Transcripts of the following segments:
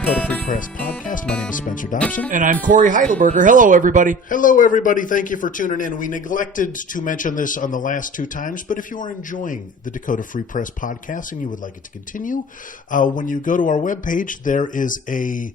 Dakota Free Press podcast. My name is Spencer Dobson. And I'm Corey Heidelberger. Hello, everybody. Hello, everybody. Thank you for tuning in. We neglected to mention this on the last two times, but if you are enjoying the Dakota Free Press podcast and you would like it to continue, when you go to our webpage, there is a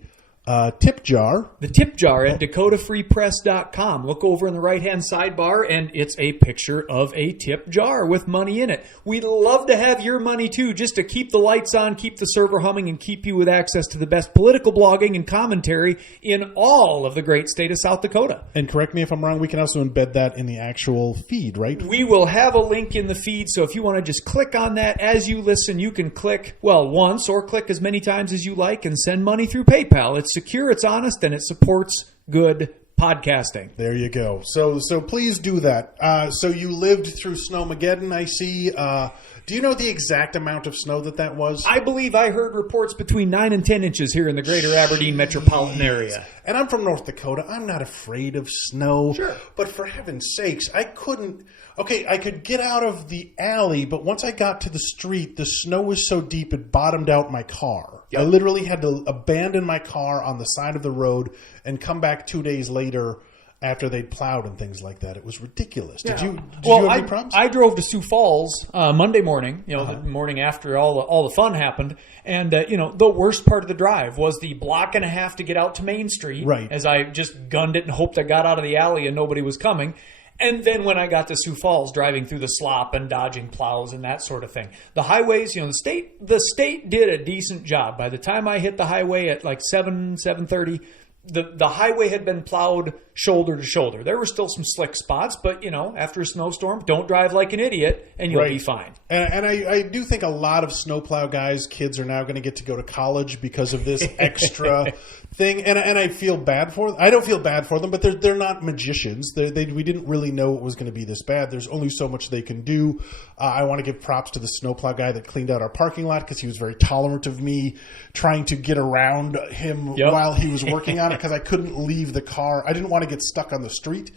tip jar. The tip jar at dakotafreepress.com. Look over in the right-hand sidebar, and it's a picture of a tip jar with money in it. We'd love to have your money, too, just to keep the lights on, keep the server humming, and keep you with access to the best political blogging and commentary in all of the great state of South Dakota. And correct me if I'm wrong, we can also embed that in the actual feed, right? We will have a link in the feed, so if you want to just click on that as you listen, you can click, once or click as many times as you like and send money through PayPal. It's secure, it's honest, and it supports good podcasting. There you go. So please do that. So you lived through Snowmageddon, I see. Do you know the exact amount of snow that was? I believe I heard reports between 9 and 10 inches here in the greater Aberdeen metropolitan area. And I'm from North Dakota. I'm not afraid of snow. Sure. But for heaven's sakes, I couldn't... Okay, I could get out of the alley, but once I got to the street, the snow was so deep it bottomed out my car. Yep. I literally had to abandon my car on the side of the road and come back 2 days later after they'd plowed and things like that. It was ridiculous. Did you have any problems? I drove to Sioux Falls Monday morning, the morning after all the fun happened. And, the worst part of the drive was the block and a half to get out to Main Street. Right. As I just gunned it and hoped I got out of the alley and nobody was coming. And then when I got to Sioux Falls, driving through the slop and dodging plows and that sort of thing. The highways, the state did a decent job. By the time I hit the highway at like 7:30, the highway had been plowed shoulder to shoulder. There were still some slick spots, but, after a snowstorm, don't drive like an idiot and you'll be fine. And I do think a lot of snowplow guys, kids, are now going to get to go to college because of this extra thing. And I feel bad for them. I don't feel bad for them, but they're not magicians. We didn't really know it was going to be this bad. There's only so much they can do. I want to give props to the snowplow guy that cleaned out our parking lot because he was very tolerant of me trying to get around him while he was working on it because I couldn't leave the car. I didn't want to get stuck on the street.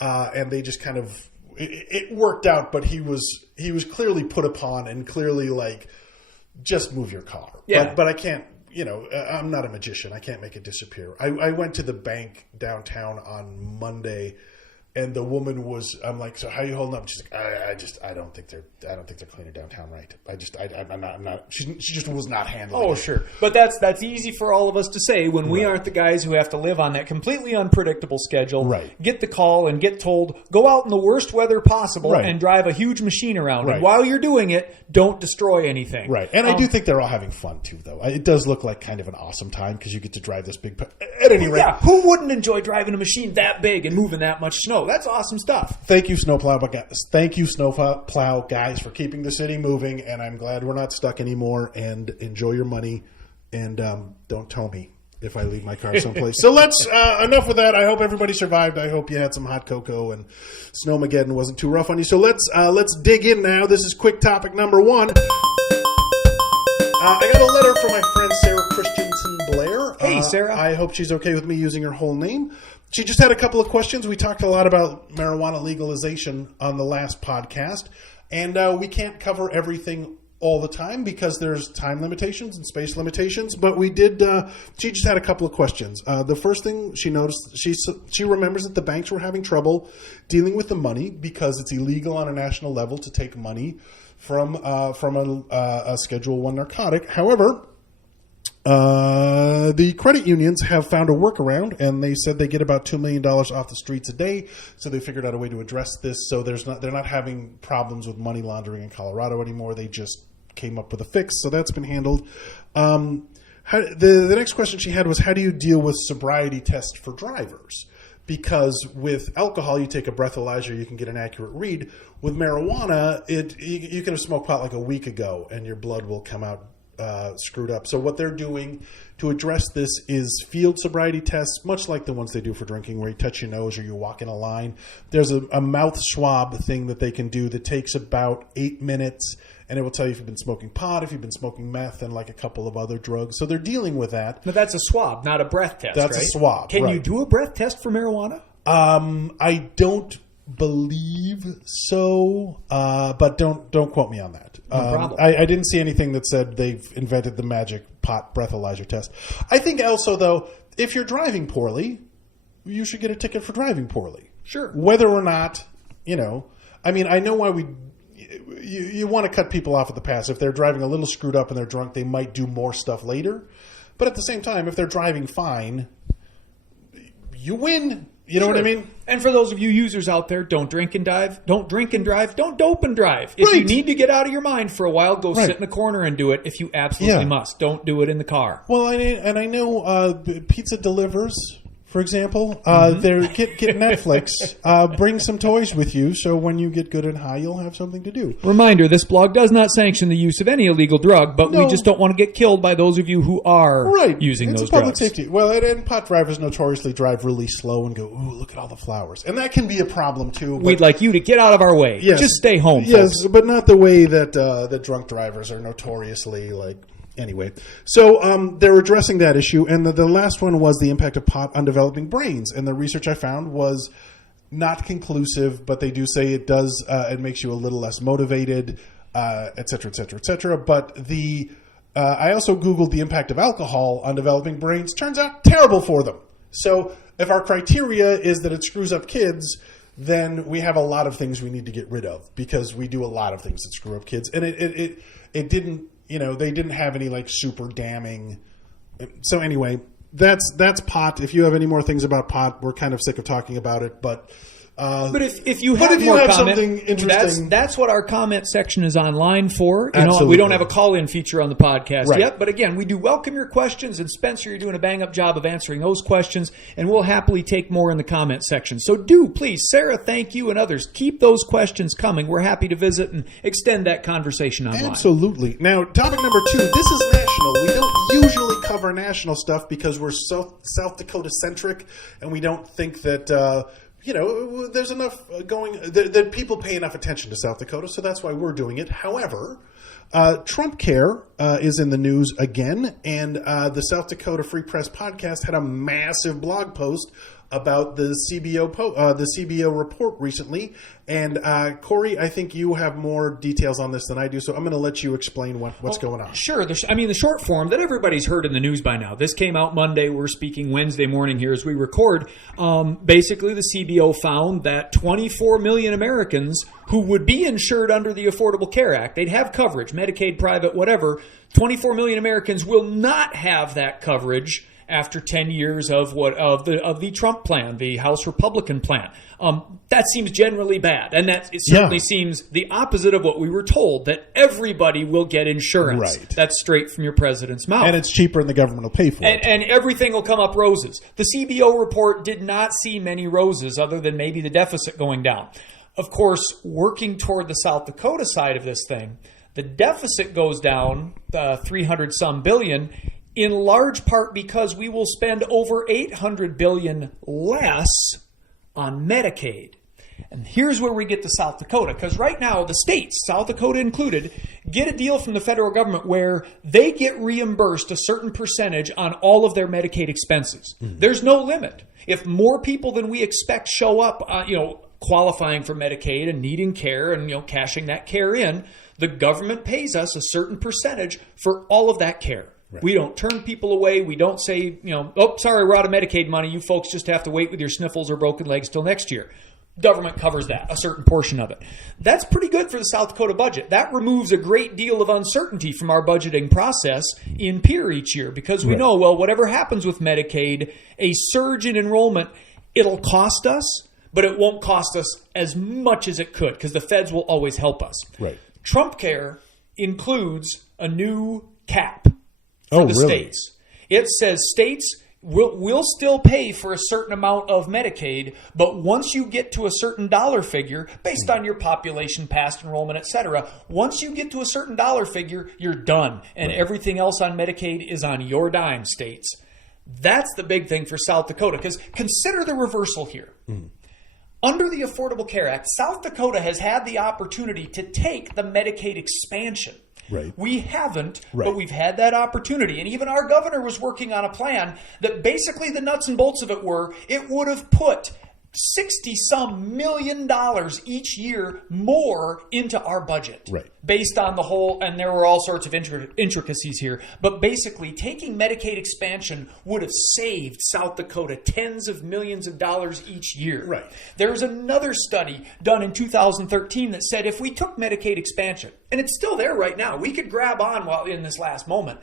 And they just kind of... It worked out, but he was clearly put upon and clearly like, just move your car. Yeah. But I can't, I'm not a magician. I can't make it disappear. I went to the bank downtown on Monday, and the woman was, I'm like, so how are you holding up? She's like, I don't think they're cleaning downtown right. I'm not. She just was not handling it. Oh, sure. But that's easy for all of us to say when we aren't the guys who have to live on that completely unpredictable schedule. Right. Get the call and get told, go out in the worst weather possible and drive a huge machine around. Right. And while you're doing it, don't destroy anything. Right. And I do think they're all having fun too, though. It does look like kind of an awesome time because you get to drive this big... At any rate... Yeah, who wouldn't enjoy driving a machine that big and moving that much snow? That's awesome stuff. Thank you, snowplow guys. Thank you, snowplow guys, for keeping the city moving, and I'm glad we're not stuck anymore. And enjoy your money, and don't tow me if I leave my car someplace. So let's enough of that. I hope everybody survived. I hope you had some hot cocoa and Snowmageddon wasn't too rough on you. So let's dig in now. This is quick topic number one. I got a letter from my friend Sarah Christensen Blair. Hey, Sarah. I hope she's okay with me using her whole name. She just had a couple of questions. We talked a lot about marijuana legalization on the last podcast, and we can't cover everything all the time because there's time limitations and space limitations, but we did, she just had a couple of questions. The first thing she noticed, she remembers that the banks were having trouble dealing with the money because it's illegal on a national level to take money from a Schedule I narcotic. However, the credit unions have found a workaround, and they said they get about $2 million off the streets a day. So they figured out a way to address this. So they're not having problems with money laundering in Colorado anymore. They just came up with a fix. So that's been handled. The next question she had was, how do you deal with sobriety tests for drivers? Because with alcohol, you take a breathalyzer, you can get an accurate read. With marijuana, you can have smoked pot like a week ago, and your blood will come out screwed up. So what they're doing to address this is field sobriety tests, much like the ones they do for drinking, where you touch your nose or you walk in a line. There's a mouth swab thing that they can do that takes about 8 minutes, and it will tell you if you've been smoking pot, if you've been smoking meth, and like a couple of other drugs. So they're dealing with that. But that's a swab, not a breath test, That's right? a swab, Can right. you do a breath test for marijuana? I don't believe so, but don't quote me on that. No problem. I didn't see anything that said they've invented the magic pot breathalyzer test. I think also, though, if you're driving poorly, you should get a ticket for driving poorly. Sure. Whether or not, I mean, I know why you want to cut people off at the pass. If they're driving a little screwed up and they're drunk, they might do more stuff later. But at the same time, if they're driving fine, you win. You know what I mean? And for those of you users out there, don't drink and drive. Don't drink and drive. Don't dope and drive. If Right. you need to get out of your mind for a while, go Right. sit in a corner and do it if you absolutely must. Don't do it in the car. Well, I know pizza delivers, for example. Get Netflix. Bring some toys with you, so when you get good and high, you'll have something to do. Reminder, this blog does not sanction the use of any illegal drug, but we No. just don't want to get killed by those of you who are using it's those a public drugs. safety. Well, and pot drivers notoriously drive really slow and go, "Ooh, look at all the flowers," and that can be a problem too. But We'd like you to get out of our way. Yes. Just stay home, yes, folks. but not the way that that drunk drivers are notoriously like. Anyway, so they're addressing that issue, and the last one was the impact of pot on developing brains, and the research I found was not conclusive, but they do say it does. It makes you a little less motivated, et cetera, et cetera, et cetera. But I also Googled the impact of alcohol on developing brains. Turns out terrible for them. So if our criteria is that it screws up kids, then we have a lot of things we need to get rid of, because we do a lot of things that screw up kids. And it didn't, they didn't have any like super damning. So anyway, that's pot. If you have any more things about pot, we're kind of sick of talking about it, but if you have more comment, something interesting, that's what our comment section is online for. Absolutely. We don't have a call-in feature on the podcast Right. yet, but again, we do welcome your questions, and Spencer, you're doing a bang-up job of answering those questions, and we'll happily take more in the comment section. So do, please, Sarah, thank you, and others, keep those questions coming. We're happy to visit and extend that conversation online. Absolutely. Now, topic number 2. This is national. We don't usually cover national stuff because we're South Dakota centric, and we don't think that there's enough going that people pay enough attention to South Dakota, so that's why we're doing it. However, Trump Care is in the news again, and the South Dakota Free Press podcast had a massive blog post about the CBO report recently. And Corey, I think you have more details on this than I do, so I'm going to let you explain what's going on. Sure. The short form that everybody's heard in the news by now. This came out Monday. We're speaking Wednesday morning here as we record. Basically, the CBO found that 24 million Americans who would be insured under the Affordable Care Act, they'd have coverage, Medicaid, private, whatever, 24 million Americans will not have that coverage after 10 years of the Trump plan, the House Republican plan. That seems generally bad, and it certainly seems the opposite of what we were told, that everybody will get insurance. Right. That's straight from your president's mouth. And it's cheaper and the government will pay for it. And everything will come up roses. The CBO report did not see many roses other than maybe the deficit going down. Of course, working toward the South Dakota side of this thing, the deficit goes down 300-some billion, in large part because we will spend over $800 billion less on Medicaid. And here's where we get to South Dakota, because right now the states, South Dakota included, get a deal from the federal government where they get reimbursed a certain percentage on all of their Medicaid expenses. Mm-hmm. There's no limit. If more people than we expect show up, qualifying for Medicaid and needing care and cashing that care in, the government pays us a certain percentage for all of that care. Right. We don't turn people away. We don't say, oh, sorry, we're out of Medicaid money. You folks just have to wait with your sniffles or broken legs till next year. Government covers that, a certain portion of it. That's pretty good for the South Dakota budget. That removes a great deal of uncertainty from our budgeting process in Pierre each year, because we know, well, whatever happens with Medicaid, a surge in enrollment, it'll cost us, but it won't cost us as much as it could, because the feds will always help us. Right. Trump Care includes a new cap for the states. It says states will still pay for a certain amount of Medicaid, but once you get to a certain dollar figure, based on your population, past enrollment, etc., once you get to a certain dollar figure, you're done. And everything else on Medicaid is on your dime, states. That's the big thing for South Dakota, because consider the reversal here. Mm. Under the Affordable Care Act, South Dakota has had the opportunity to take the Medicaid expansion. Right. We haven't, but we've had that opportunity. And even our governor was working on a plan that basically the nuts and bolts of it were, it would have put $60-some million each year more into our budget. Right. Based on the whole, and there were all sorts of intricacies here, but basically taking Medicaid expansion would have saved South Dakota tens of millions of dollars each year. Right. There's another study done in 2013 that said if we took Medicaid expansion, and it's still there right now, we could grab on while in this last moment,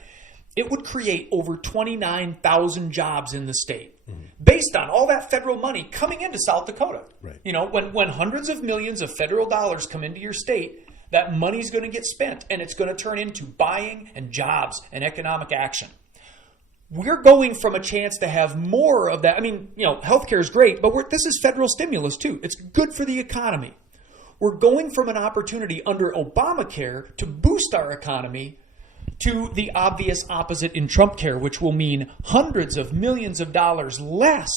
it would create over 29,000 jobs in the state. Based on all that federal money coming into South Dakota. Right. You know, when hundreds of millions of federal dollars come into your state, that money's going to get spent and it's going to turn into buying and jobs and economic action. We're going from a chance to have more of that. I mean, you know, healthcare is great, but this is federal stimulus too. It's good for the economy. We're going from an opportunity under Obamacare to boost our economy to the obvious opposite in Trump care, which will mean hundreds of millions of dollars less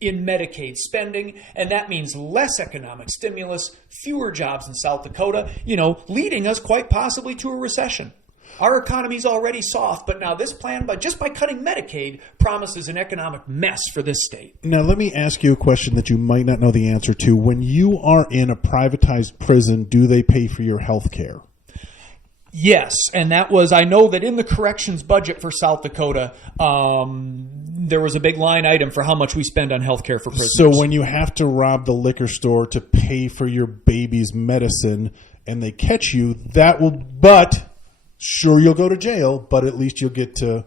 in Medicaid spending, and that means less economic stimulus, fewer jobs in South Dakota, you know, leading us quite possibly to a recession. Our economy's already soft, but now this plan, just by cutting Medicaid, promises an economic mess for this state. Now, let me ask you a question that you might not know the answer to. When you are in a privatized prison, do they pay for your health care? Yes, and that was, I know that in the corrections budget for South Dakota, there was a big line item for how much we spend on health care for prisoners. So when you have to rob the liquor store to pay for your baby's medicine and they catch you, sure, you'll go to jail, but at least you'll get to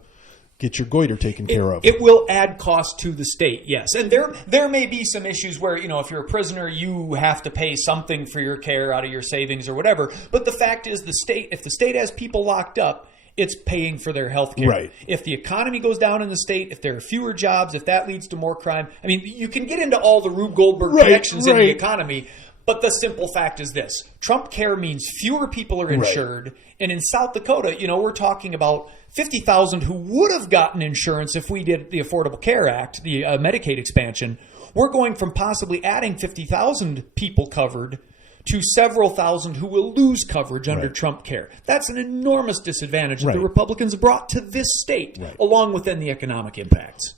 get your goiter taken care of. It will add cost to the state, yes. And there may be some issues where, you know, if you're a prisoner, you have to pay something for your care out of your savings or whatever. But the fact is, if the state has people locked up, it's paying for their health care. Right. If the economy goes down in the state, if there are fewer jobs, if that leads to more crime, I mean, you can get into all the Rube Goldberg connections in the economy. But the simple fact is this. Trump care means fewer people are insured. Right. And in South Dakota, you know, we're talking about 50,000 who would have gotten insurance if we did the Affordable Care Act, the Medicaid expansion. We're going from possibly adding 50,000 people covered to several thousand who will lose coverage under Trump care. That's an enormous disadvantage that the Republicans brought to this state, along with then the economic impacts.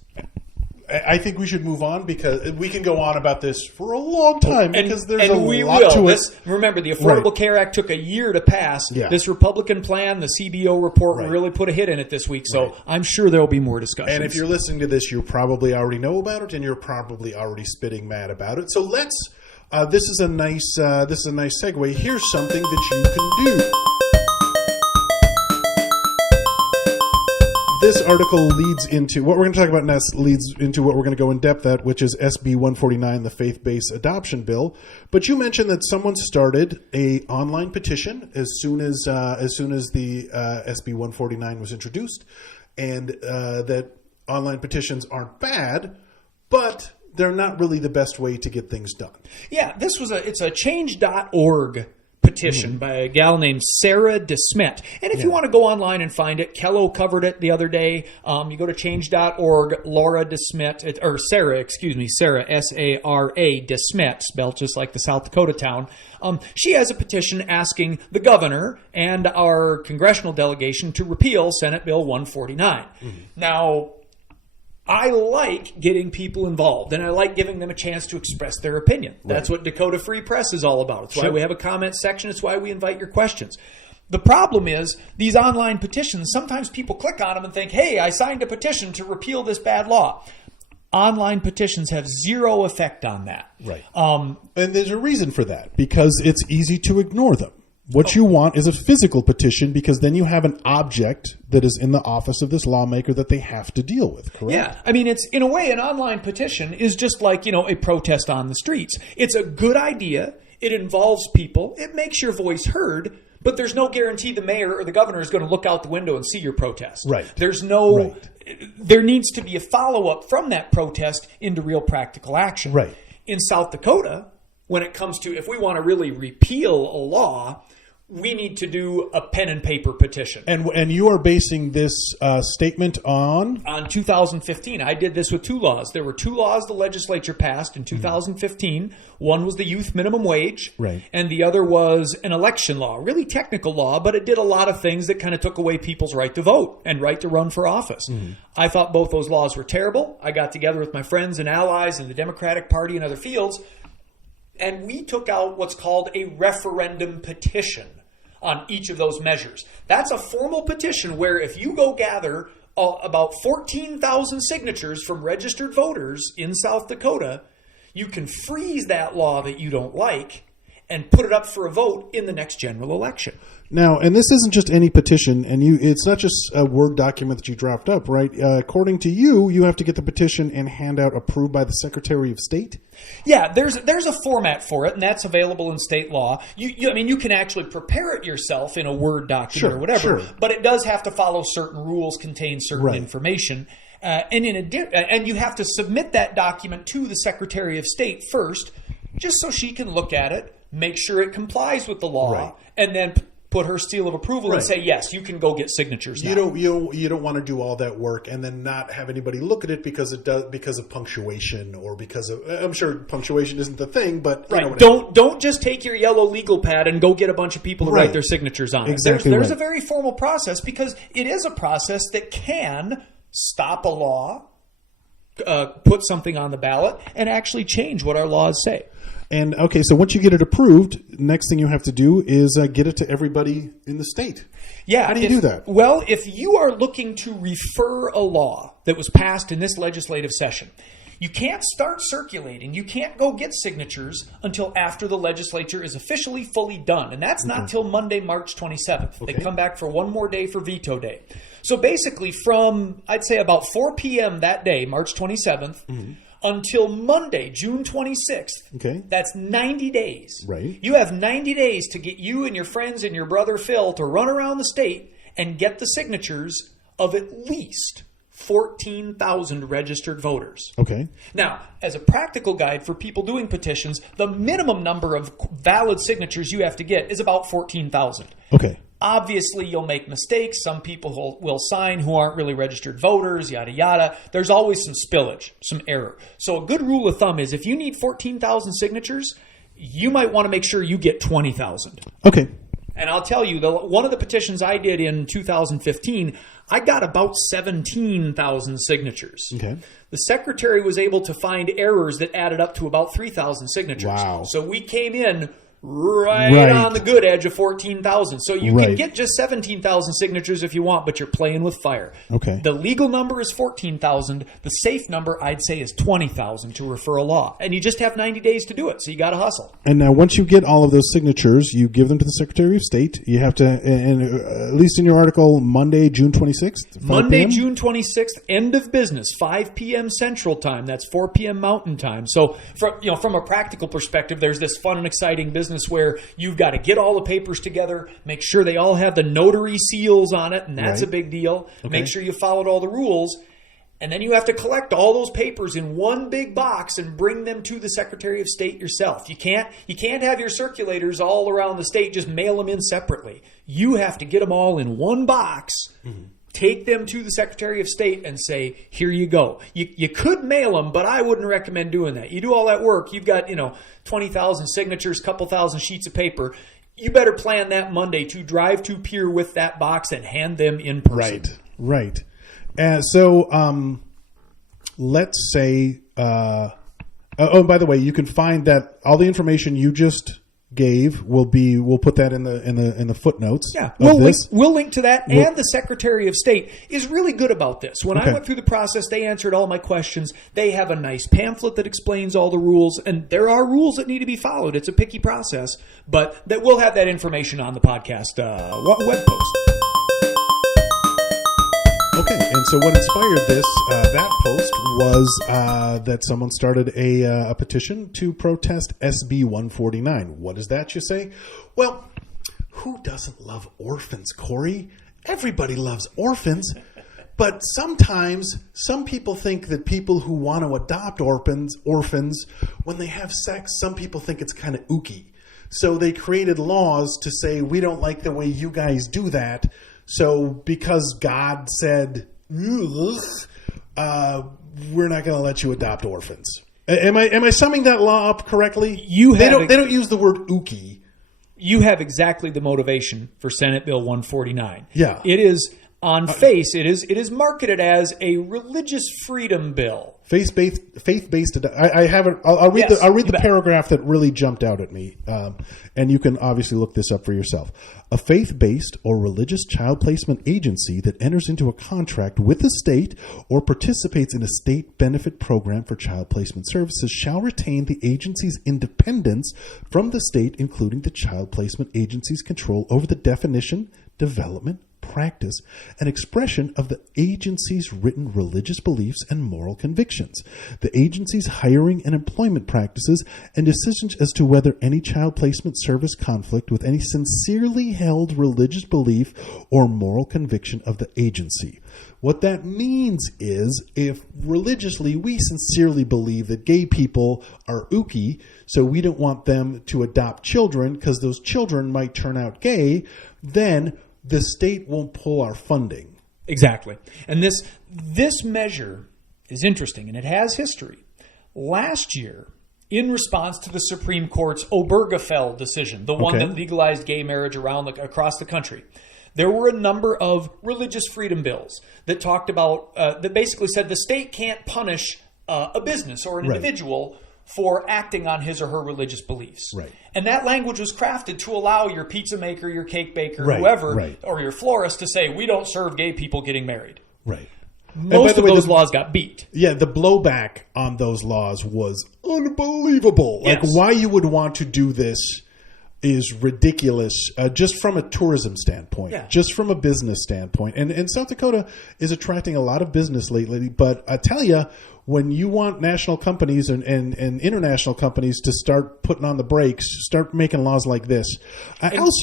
I think we should move on because we can go on about this for a long time because there's a lot to it. Remember, the Affordable Care Act took a year to pass. Yeah. This Republican plan, the CBO report, really put a hit in it this week. So I'm sure there will be more discussions. And if you're listening to this, you probably already know about it, and you're probably already spitting mad about it. So let's. This is a nice segue. Here's something that you can do. This article leads into what we're going to talk about next, leads into what we're going to go in depth at, which is SB 149, the faith-based adoption bill. But you mentioned that someone started a online petition as soon as the SB 149 was introduced, and that online petitions aren't bad, but they're not really the best way to get things done. Yeah, it's a change.org petition by a gal named Sarah DeSmet. And if you want to go online and find it, Kello covered it the other day. You go to change.org, Laura DeSmet, or Sarah, Sarah, S-A-R-A, DeSmet, spelled just like the South Dakota town. She has a petition asking the governor and our congressional delegation to repeal Senate Bill 149. Now, I like getting people involved, and I like giving them a chance to express their opinion. That's what Dakota Free Press is all about. It's why we have a comment section. It's why we invite your questions. The problem is these online petitions, sometimes people click on them and think, hey, I signed a petition to repeal this bad law. Online petitions have zero effect on that. Right. And there's a reason for that, because it's easy to ignore them. What you want is a physical petition, because then you have an object that is in the office of this lawmaker that they have to deal with, correct? Yeah. I mean, it's in a way, an online petition is just like, you know, a protest on the streets. It's a good idea. It involves people. It makes your voice heard, but there's no guarantee the mayor or the governor is going to look out the window and see your protest. Right. There needs to be a follow-up from that protest into real practical action. Right. In South Dakota, when it comes to, if we want to really repeal a law, we need to do a pen and paper petition. And you are basing this statement on? On 2015. I did this with 2 laws. There were 2 laws the legislature passed in 2015. One was the youth minimum wage. Right. And the other was an election law. Really technical law, but it did a lot of things that kind of took away people's right to vote and right to run for office. I thought both those laws were terrible. I got together with my friends and allies in the Democratic Party and other fields, and we took out what's called a referendum petition on each of those measures. That's a formal petition where if you go gather about 14,000 signatures from registered voters in South Dakota, you can freeze that law that you don't like and put it up for a vote in the next general election. Now, and this isn't just any petition, and it's not just a Word document that you dropped up, right? According to you, you have to get the petition and handout approved by the Secretary of State? Yeah, there's a format for it, and that's available in state law. You can actually prepare it yourself in a Word document or whatever, but it does have to follow certain rules, contain certain information. And you have to submit that document to the Secretary of State first, just so she can look at it, make sure it complies with the law, and then put her seal of approval and say, yes, you can go get signatures now. You don't want to do all that work and then not have anybody look at it because of punctuation or because of, I'm sure punctuation isn't the thing, but don't just take your yellow legal pad and go get a bunch of people to write their signatures on it. Exactly. There's a very formal process, because it is a process that can stop a law, put something on the ballot, and actually change what our laws say. And okay, so once you get it approved, next thing you have to do is get it to everybody in the state. Yeah. How do you do that? Well, if you are looking to refer a law that was passed in this legislative session, you can't start circulating. You can't go get signatures until after the legislature is officially fully done. And that's not till Monday, March 27th. They come back for one more day for veto day. So basically from, I'd say about 4 p.m. that day, March 27th, until Monday, June 26th. Okay. That's 90 days. Right. You have 90 days to get you and your friends and your brother Phil to run around the state and get the signatures of at least 14,000 registered voters. Okay. Now, as a practical guide for people doing petitions, the minimum number of valid signatures you have to get is about 14,000. Okay. Obviously, you'll make mistakes. Some people will sign who aren't really registered voters, yada, yada. There's always some spillage, some error. So a good rule of thumb is if you need 14,000 signatures, you might want to make sure you get 20,000. Okay. And I'll tell you, one of the petitions I did in 2015, I got about 17,000 signatures. Okay. The secretary was able to find errors that added up to about 3,000 signatures. Wow. So we came in right on the good edge of 14,000. So you can get just 17,000 signatures if you want, but you're playing with fire. Okay. The legal number is 14,000. The safe number, I'd say, is 20,000 to refer a law. And you just have 90 days to do it, so you got to hustle. And now once you get all of those signatures, you give them to the Secretary of State. You have to, and at least in your article, Monday, June 26th? Monday, June 26th, end of business, 5 p.m. Central Time. That's 4 p.m. Mountain Time. So from a practical perspective, there's this fun and exciting business where you've got to get all the papers together, make sure they all have the notary seals on it, and that's a big deal. Okay. Make sure you followed all the rules. And then you have to collect all those papers in one big box and bring them to the Secretary of State yourself. You can't have your circulators all around the state, just mail them in separately. You have to get them all in one box, take them to the Secretary of State and say, here you go. You could mail them, but I wouldn't recommend doing that. You do all that work. You've got, 20,000 signatures, couple thousand sheets of paper. You better plan that Monday to drive to Pier with that box and hand them in person. Right. So let's say, by the way, you can find that all the information you just gave we'll put that in the footnotes. Yeah, we'll link to that. And the Secretary of State is really good about this. When I went through the process, they answered all my questions. They have a nice pamphlet that explains all the rules, and there are rules that need to be followed. It's a picky process, but that we'll have that information on the podcast web post. Okay, and so what inspired this, that post, was that someone started a petition to protest SB 149. What is that, you say? Well, who doesn't love orphans, Corey? Everybody loves orphans. But sometimes some people think that people who want to adopt orphans, when they have sex, some people think it's kind of ooky. So they created laws to say, we don't like the way you guys do that. So because God said, we're not going to let you adopt orphans. Am I summing that law up correctly? They don't use the word ookie. You have exactly the motivation for Senate Bill 149. Yeah. It is on face. It is marketed as a religious freedom bill. Faith-based. I haven't. I'll read the paragraph that really jumped out at me, and you can obviously look this up for yourself. A faith-based or religious child placement agency that enters into a contract with the state or participates in a state benefit program for child placement services shall retain the agency's independence from the state, including the child placement agency's control over the definition, development, practice, and expression of the agency's written religious beliefs and moral convictions, the agency's hiring and employment practices, and decisions as to whether any child placement service conflict with any sincerely held religious belief or moral conviction of the agency. What that means is, if religiously we sincerely believe that gay people are ookie, so we don't want them to adopt children because those children might turn out gay, then the state won't pull our funding. Exactly. And this measure is interesting, and it has history. Last year, in response to the Supreme Court's Obergefell decision, the one that legalized gay marriage across the country, there were a number of religious freedom bills that talked about, that basically said the state can't punish a business or an individual for acting on his or her religious beliefs. Right. And that language was crafted to allow your pizza maker, your cake baker, whoever, or your florist to say, we don't serve gay people getting married. Right. Most of those laws got beat. Yeah, the blowback on those laws was unbelievable. Like, why you would want to do this is ridiculous, just from a tourism standpoint, just from a business standpoint. And South Dakota is attracting a lot of business lately, but I tell you, when you want national companies and international companies to start putting on the brakes, start making laws like this.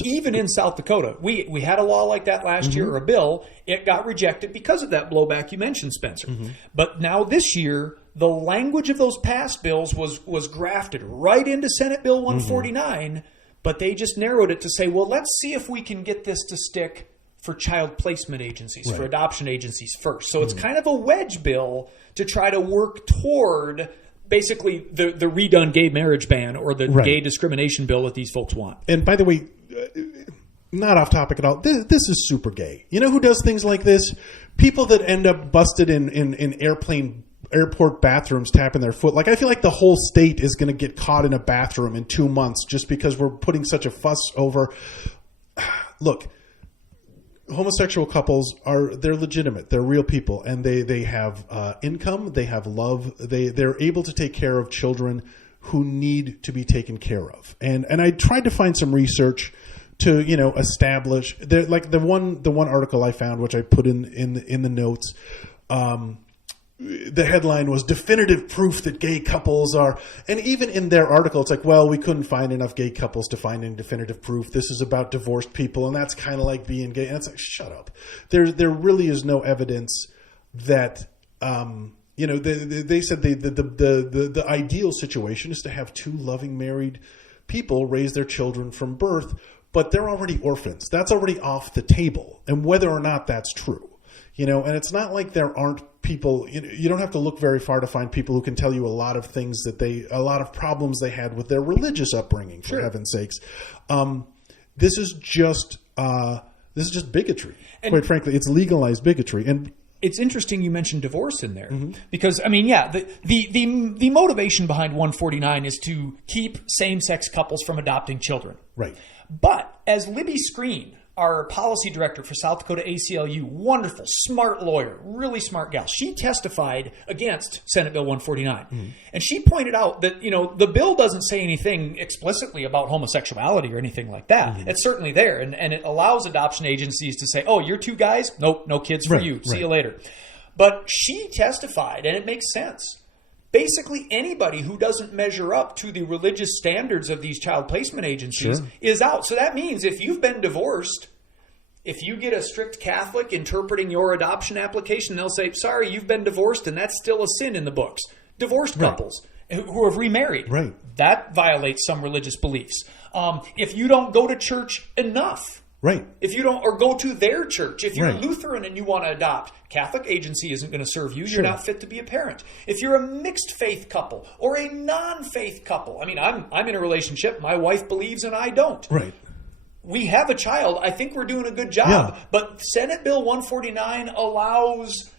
Even in South Dakota, we had a law like that last year, or a bill. It got rejected because of that blowback you mentioned, Spencer. But now this year, the language of those past bills was grafted right into Senate Bill 149, but they just narrowed it to say, well, let's see if we can get this to stick for child placement agencies, for adoption agencies first. So it's kind of a wedge bill to try to work toward basically the redone gay marriage ban or the gay discrimination bill that these folks want. And by the way, not off topic at all, this is super gay. You know who does things like this? People that end up busted in airport bathrooms tapping their foot. Like, I feel like the whole state is going to get caught in a bathroom in 2 months just because we're putting such a fuss over. Look, homosexual couples they're legitimate. They're real people, and they have income, they have love, they're able to take care of children who need to be taken care of. And I tried to find some research to, establish like the one article I found, which I put in the notes. The headline was definitive proof that gay couples are, and even in their article, it's like, well, we couldn't find enough gay couples to find any definitive proof. This is about divorced people, and that's kind of like being gay. And it's like, shut up. There really is no evidence that, they said the ideal situation is to have two loving married people raise their children from birth, but they're already orphans. That's already off the table, and whether or not that's true. And it's not like there aren't people, you don't have to look very far to find people who can tell you a lot of things a lot of problems they had with their religious upbringing, for heaven's sakes. This is just bigotry. And quite frankly, it's legalized bigotry. And it's interesting you mentioned divorce in there because, the motivation behind 149 is to keep same-sex couples from adopting children. Right. But as Libby Screen, our policy director for South Dakota ACLU, wonderful, smart lawyer, really smart gal. She testified against Senate Bill 149. And she pointed out that, the bill doesn't say anything explicitly about homosexuality or anything like that. It's certainly there. And it allows adoption agencies to say, oh, you're two guys? Nope, no kids for you. See you later. But she testified, and it makes sense. Basically, anybody who doesn't measure up to the religious standards of these child placement agencies is out. So that means if you've been divorced, if you get a strict Catholic interpreting your adoption application, they'll say, sorry, you've been divorced, and that's still a sin in the books. Divorced couples who have remarried, that violates some religious beliefs. If you don't go to church enough, Right. if you don't, or go to their church, if you're Right. Lutheran and you want to adopt, Catholic agency isn't going to serve you. You're not fit to be a parent. If you're a mixed faith couple or a non-faith couple, I mean, I'm in a relationship. My wife believes and I don't. Right. We have a child. I think we're doing a good job. Yeah. But Senate Bill 149 allows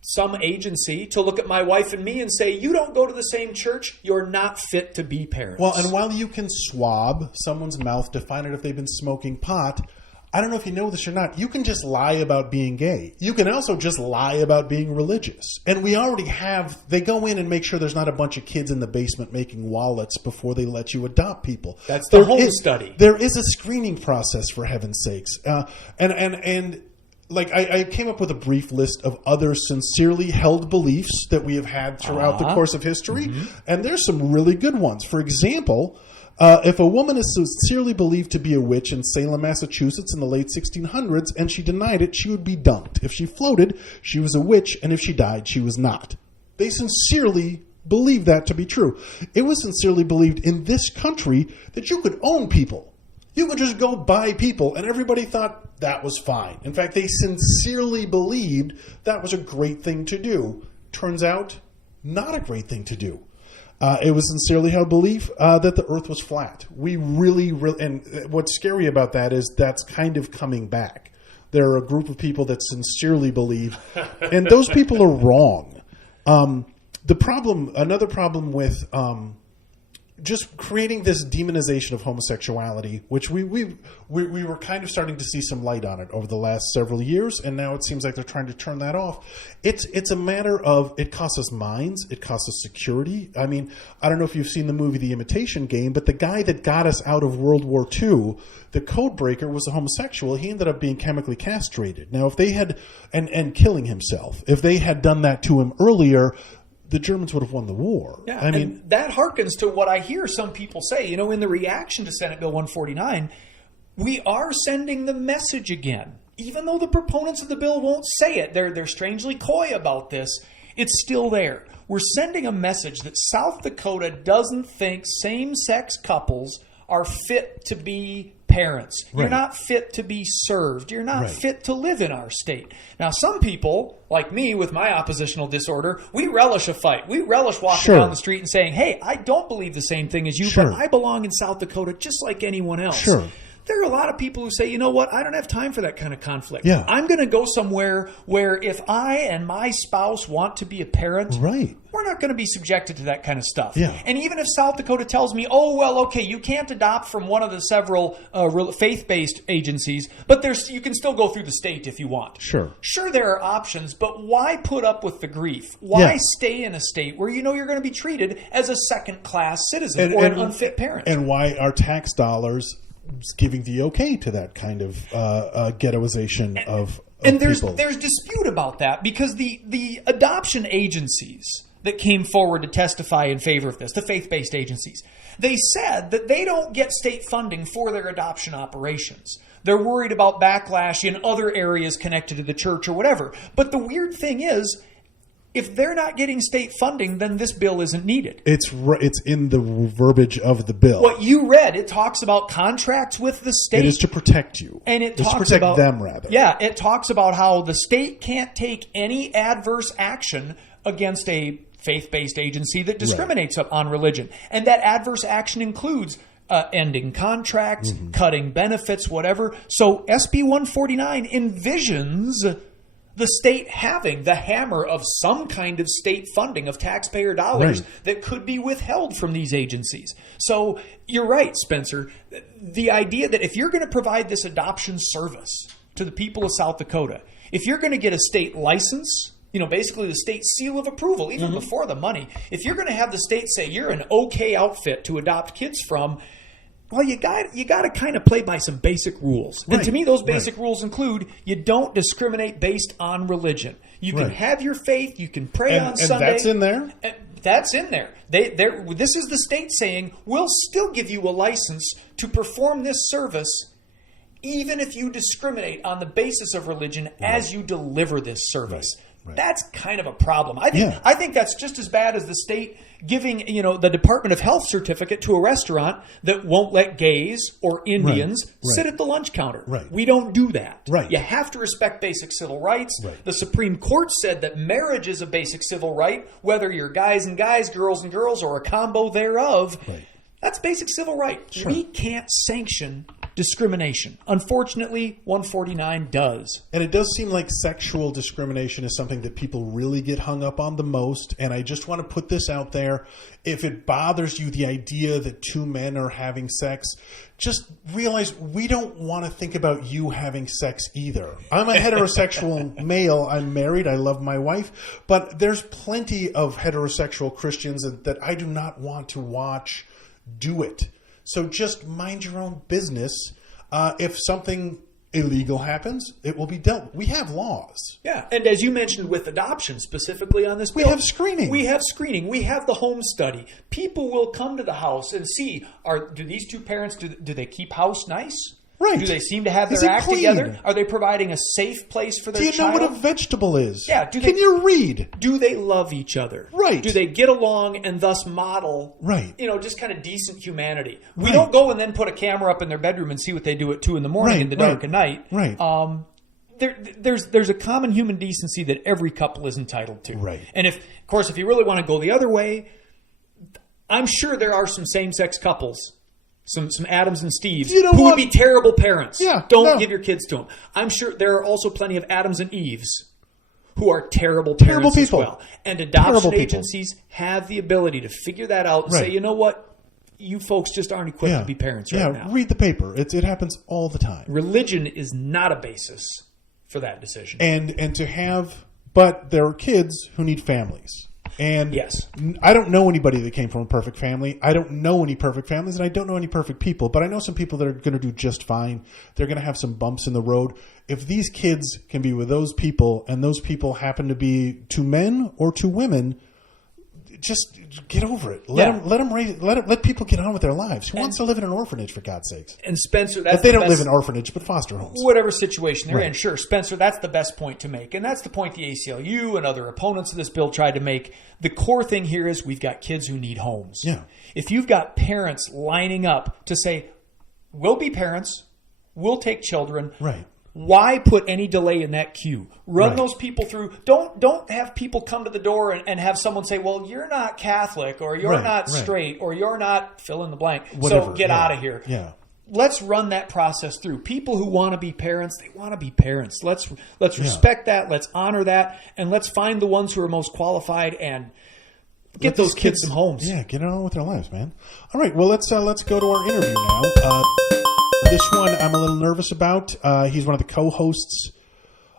some agency to look at my wife and me and say, you don't go to the same church, you're not fit to be parents. Well, and while you can swab someone's mouth to find out if they've been smoking pot, I don't know if you know this or not, you can just lie about being gay. You can also just lie about being religious. And we already have, they go in and make sure there's not a bunch of kids in the basement making wallets before they let you adopt people. That's the home study. There is a screening process, for heaven's sakes. And like I came up with a brief list of other sincerely held beliefs that we have had throughout the course of history, and there's some really good ones. For example, if a woman is sincerely believed to be a witch in Salem, Massachusetts in the late 1600s, and she denied it, she would be dunked. If she floated, she was a witch, and if she died, she was not. They sincerely believed that to be true. It was sincerely believed in this country that you could own people. You could just go buy people, and everybody thought that was fine. In fact, they sincerely believed that was a great thing to do. Turns out, not a great thing to do. It was sincerely held belief that the earth was flat. We really, and what's scary about that is that's kind of coming back. There are a group of people that sincerely believe, and those people are wrong. Another problem with just creating this demonization of homosexuality, which we were kind of starting to see some light on it over the last several years, and now it seems like they're trying to turn that off. It's a matter of, it costs us minds, it costs us security. I mean, I don't know if you've seen the movie The Imitation Game, but the guy that got us out of World War II, the code breaker, was a homosexual. He ended up being chemically castrated. Now, if they had, and killing himself, if they had done that to him earlier, the Germans would have won the war. Yeah, I mean, and that harkens to what I hear some people say. You know, in the reaction to Senate Bill 149, we are sending the message again. Even though the proponents of the bill won't say it, they're strangely coy about this, it's still there. We're sending a message that South Dakota doesn't think same-sex couples are fit to be parents. You're Right. not fit to be served. You're not Right. fit to live in our state. Now, some people, like me with my oppositional disorder, we relish a fight. We relish walking Sure. down the street and saying, hey, I don't believe the same thing as you, Sure. but I belong in South Dakota just like anyone else. Sure. There are a lot of people who say, you know what, I don't have time for that kind of conflict. Yeah. I'm going to go somewhere where if I and my spouse want to be a parent, Right. we're not going to be subjected to that kind of stuff. Yeah. And even if South Dakota tells me, oh, well, okay, you can't adopt from one of the several faith-based agencies, but you can still go through the state if you want. Sure. Sure, there are options, but why put up with the grief? Why Yeah. stay in a state where you know you're going to be treated as a second-class citizen or an unfit parent? And why are tax dollars giving the okay to that kind of ghettoization of And people? there's dispute about that because the adoption agencies that came forward to testify in favor of this, the faith-based agencies, they said that they don't get state funding for their adoption operations. They're worried about backlash in other areas connected to the church or whatever. But the weird thing is, if they're not getting state funding, then this bill isn't needed. It's in the verbiage of the bill. What you read, it talks about contracts with the state. It is to protect you. And it It's talks to protect about them, rather. Yeah, it talks about how the state can't take any adverse action against a faith-based agency that discriminates on religion. And that adverse action includes ending contracts, cutting benefits, whatever. So SB 149 envisions the state having the hammer of some kind of state funding of taxpayer dollars that could be withheld from these agencies. So you're right, Spencer. The idea that if you're going to provide this adoption service to the people of South Dakota, if you're going to get a state license, you know, basically the state seal of approval, even before the money, if you're going to have the state say you're an okay outfit to adopt kids from, well, you got to kind of play by some basic rules. And to me, those basic rules include you don't discriminate based on religion. You can have your faith. You can pray on Sunday. And that's in there? That's in there. This is the state saying, we'll still give you a license to perform this service even if you discriminate on the basis of religion as you deliver this service. That's kind of a problem. I think that's just as bad as the state giving, the Department of Health certificate to a restaurant that won't let gays or Indians sit at the lunch counter. Right. We don't do that. Right. You have to respect basic civil rights. Right. The Supreme Court said that marriage is a basic civil right, whether you're guys and guys, girls and girls, or a combo thereof. Right. That's basic civil right. Sure. We can't sanction discrimination. Unfortunately, 149 does. And it does seem like sexual discrimination is something that people really get hung up on the most. And I just want to put this out there. If it bothers you, the idea that two men are having sex, just realize we don't want to think about you having sex either. I'm a heterosexual male. I'm married. I love my wife. But there's plenty of heterosexual Christians that I do not want to watch do it. So just mind your own business. If something illegal happens, it will be dealt with. We have laws. Yeah, and as you mentioned with adoption, specifically on this bill, we have screening. We have screening. We have the home study. People will come to the house and see, do these two parents, do they keep house nice? Right. Do they seem to have Is their it act clean? together? Are they providing a safe place for their child? Do you know what a vegetable is? Yeah. Can you read? Do they love each other? Right. Do they get along and thus model, right, just kind of decent humanity? We don't go and then put a camera up in their bedroom and see what they do at 2 a.m. in the dark of night. Right. There's a common human decency that every couple is entitled to. Right. And if you really want to go the other way, I'm sure there are some same-sex couples, some Adams and Steves, who would be terrible parents. Yeah, Don't give your kids to them. I'm sure there are also plenty of Adams and Eves who are terrible parents as well. And adoption agencies have the ability to figure that out and say, you know what? You folks just aren't equipped to be parents right now. Read the paper. It happens all the time. Religion is not a basis for that decision. And to have, but there are kids who need families. And yes, I don't know anybody that came from a perfect family. I don't know any perfect families, and I don't know any perfect people. But I know some people that are going to do just fine. They're going to have some bumps in the road. If these kids can be with those people, and those people happen to be two men or two women, just get over it. Let people get on with their lives. Who wants to live in an orphanage, for God's sakes? And Spencer, that's if they don't live in orphanage, but foster homes, whatever situation they're in. Sure, Spencer, that's the best point to make, and that's the point the ACLU and other opponents of this bill tried to make. The core thing here is we've got kids who need homes. Yeah. If you've got parents lining up to say, "We'll be parents, we'll take children," right? Why put any delay in that queue? Run those people through. Don't have people come to the door and have someone say, well, you're not Catholic, or you're not straight, or you're not fill in the blank. Whatever. So get out of here. Yeah. Let's run that process through. People who want to be parents, they want to be parents. Let's respect that. Let's honor that. And let's find the ones who are most qualified and get those kids some homes. Yeah, get on with their lives, man. All right, well, let's go to our interview now. This one I'm a little nervous about. He's one of the co-hosts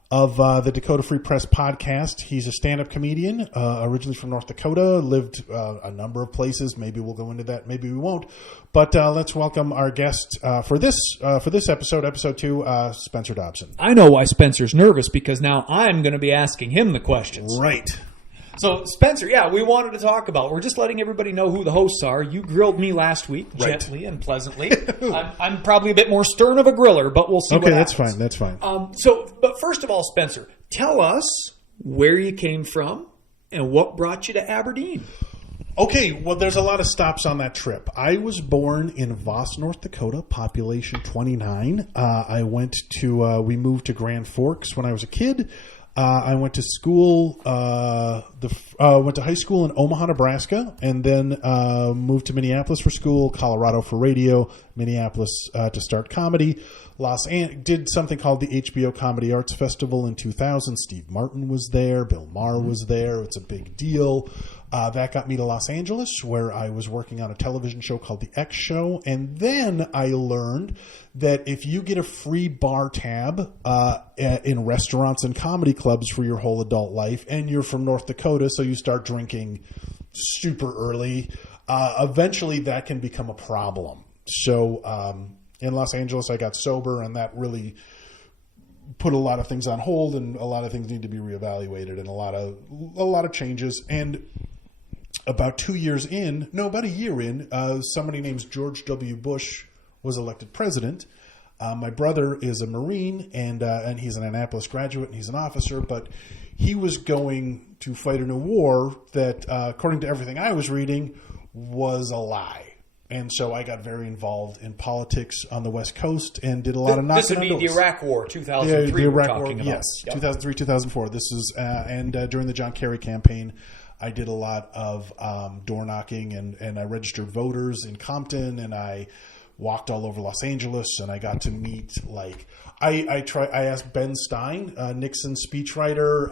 of the Dakota Free Press podcast. He's a stand-up comedian, originally from North Dakota, lived a number of places. Maybe we'll go into that, maybe we won't. But let's welcome our guest for this episode 2, Spencer Dobson. I know why Spencer's nervous, because now I'm going to be asking him the questions. Right. So, Spencer, we wanted to talk about, we're just letting everybody know who the hosts are. You grilled me last week, gently and pleasantly. I'm probably a bit more stern of a griller, but we'll see what happens. Okay, that's fine. But first of all, Spencer, tell us where you came from and what brought you to Aberdeen. Okay, well, there's a lot of stops on that trip. I was born in Voss, North Dakota, population 29. We moved to Grand Forks when I was a kid. I went to school, went to high school in Omaha, Nebraska, and then moved to Minneapolis for school, Colorado for radio, Minneapolis to start comedy. Did something called the HBO Comedy Arts Festival in 2000. Steve Martin was there. Bill Maher was there. It's a big deal. That got me to Los Angeles, where I was working on a television show called The X Show. And then I learned that if you get a free bar tab in restaurants and comedy clubs for your whole adult life, and you're from North Dakota, so you start drinking super early, eventually that can become a problem. So in Los Angeles, I got sober, and that really put a lot of things on hold, and a lot of things need to be reevaluated, and a lot of changes. And about a year in, somebody named George W. Bush was elected president. My brother is a Marine, and he's an Annapolis graduate, and he's an officer, but he was going to fight in a war that, according to everything I was reading, was a lie. And so I got very involved in politics on the West Coast and did a lot of knocking This would be on doors. the Iraq War, 2003. The Iraq War, about. yes, Yep. 2003, 2004. This is and during the John Kerry campaign, I did a lot of door knocking, and I registered voters in Compton, and I walked all over Los Angeles, and I got to meet I asked Ben Stein, Nixon's speechwriter,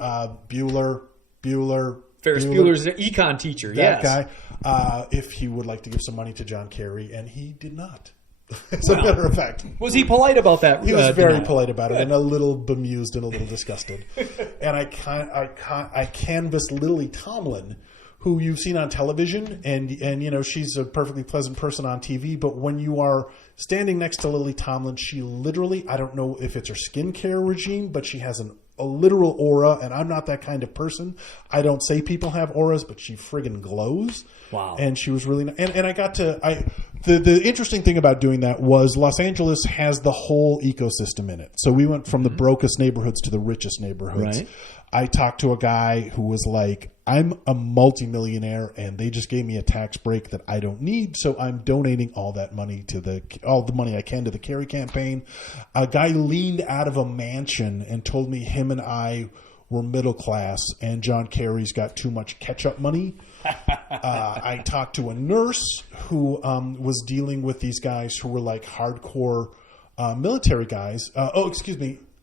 Ferris Bueller's an econ teacher, that yes. guy, if he would like to give some money to John Kerry, and he did not. As a matter of fact, was he polite about that? he was very polite about it, and a little bemused and a little disgusted. And I canvassed Lily Tomlin, who you've seen on television, and you know, she's a perfectly pleasant person on TV, but when you are standing next to Lily Tomlin, she literally, I don't know if it's her skincare regime, but she has a literal aura, and I'm not that kind of person. I don't say people have auras, but she friggin' glows. Wow. And she was really, and I got to, the interesting thing about doing that was Los Angeles has the whole ecosystem in it. So we went from the brokest neighborhoods to the richest neighborhoods. Right. I talked to a guy who was like, I'm a multimillionaire and they just gave me a tax break that I don't need, so I'm donating all that money to all the money I can to the Kerry campaign. A guy leaned out of a mansion and told me him and I were middle class and John Kerry's got too much catch-up money. I talked to a nurse who was dealing with these guys who were like hardcore military guys.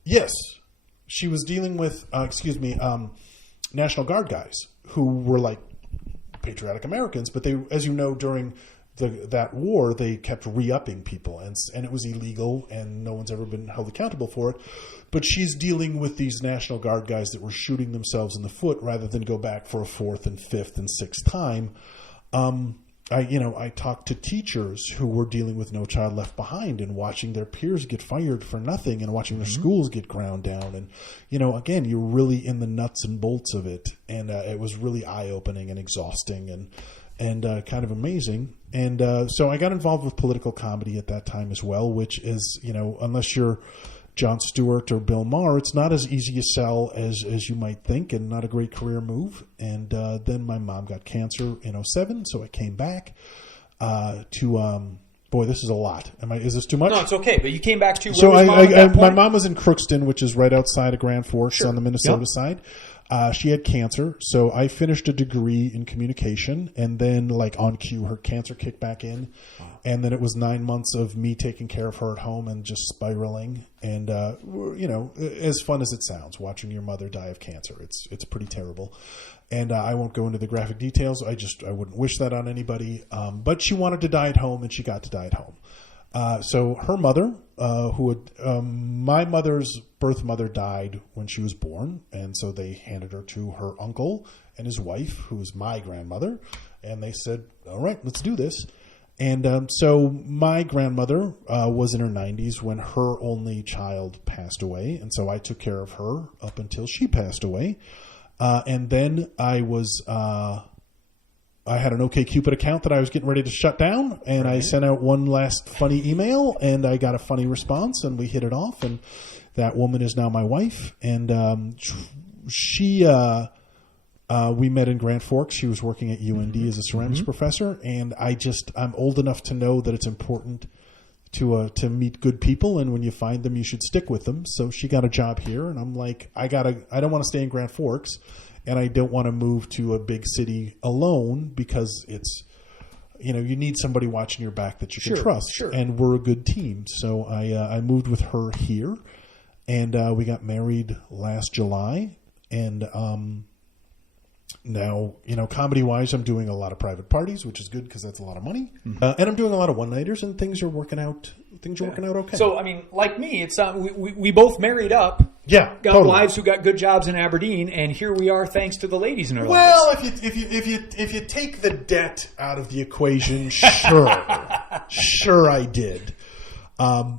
Yes. She was dealing with, National Guard guys who were like patriotic Americans, but they, as you know, during that war, they kept re-upping people, and it was illegal, and no one's ever been held accountable for it. But she's dealing with these National Guard guys that were shooting themselves in the foot rather than go back for a fourth and fifth and sixth time. I talked to teachers who were dealing with No Child Left Behind and watching their peers get fired for nothing and watching their schools get ground down. And, again, you're really in the nuts and bolts of it. And it was really eye-opening and exhausting and kind of amazing. And so I got involved with political comedy at that time as well, which is, unless you're Jon Stewart or Bill Maher, it's not as easy a sell as you might think, and not a great career move. And then my mom got cancer in 2007, so I came back boy, this is a lot. Is this too much? No, it's okay. But you came back to so my mom was in Crookston, which is right outside of Grand Forks on the Minnesota side. She had cancer, so I finished a degree in communication, and then, on cue, her cancer kicked back in, and then it was 9 months of me taking care of her at home and just spiraling. And as fun as it sounds, watching your mother die of cancer, it's pretty terrible. And I won't go into the graphic details. I wouldn't wish that on anybody. But she wanted to die at home, and she got to die at home. So her mother, my mother's birth mother died when she was born, and so they handed her to her uncle and his wife, who was my grandmother, and they said, all right, let's do this. And so my grandmother was in her 90s when her only child passed away, and so I took care of her up until she passed away. And then I had an OkCupid account that I was getting ready to shut down, and I sent out one last funny email, and I got a funny response, and we hit it off, and that woman is now my wife. And we met in Grand Forks. She was working at UND as a ceramics professor, and I'm old enough to know that it's important to meet good people, and when you find them, you should stick with them. So she got a job here, and I'm like, I don't want to stay in Grand Forks, and I don't want to move to a big city alone because it's, you need somebody watching your back that you can trust. Sure. And we're a good team. So I moved with her here, and we got married last July. And now, comedy-wise, I'm doing a lot of private parties, which is good because that's a lot of money. And I'm doing a lot of one-nighters, and things are working out. Working out okay. So, like me, it's we both married up. Yeah, got wives who got good jobs in Aberdeen, and here we are, thanks to the ladies in our lives. Well, if you take the debt out of the equation, sure, I did. I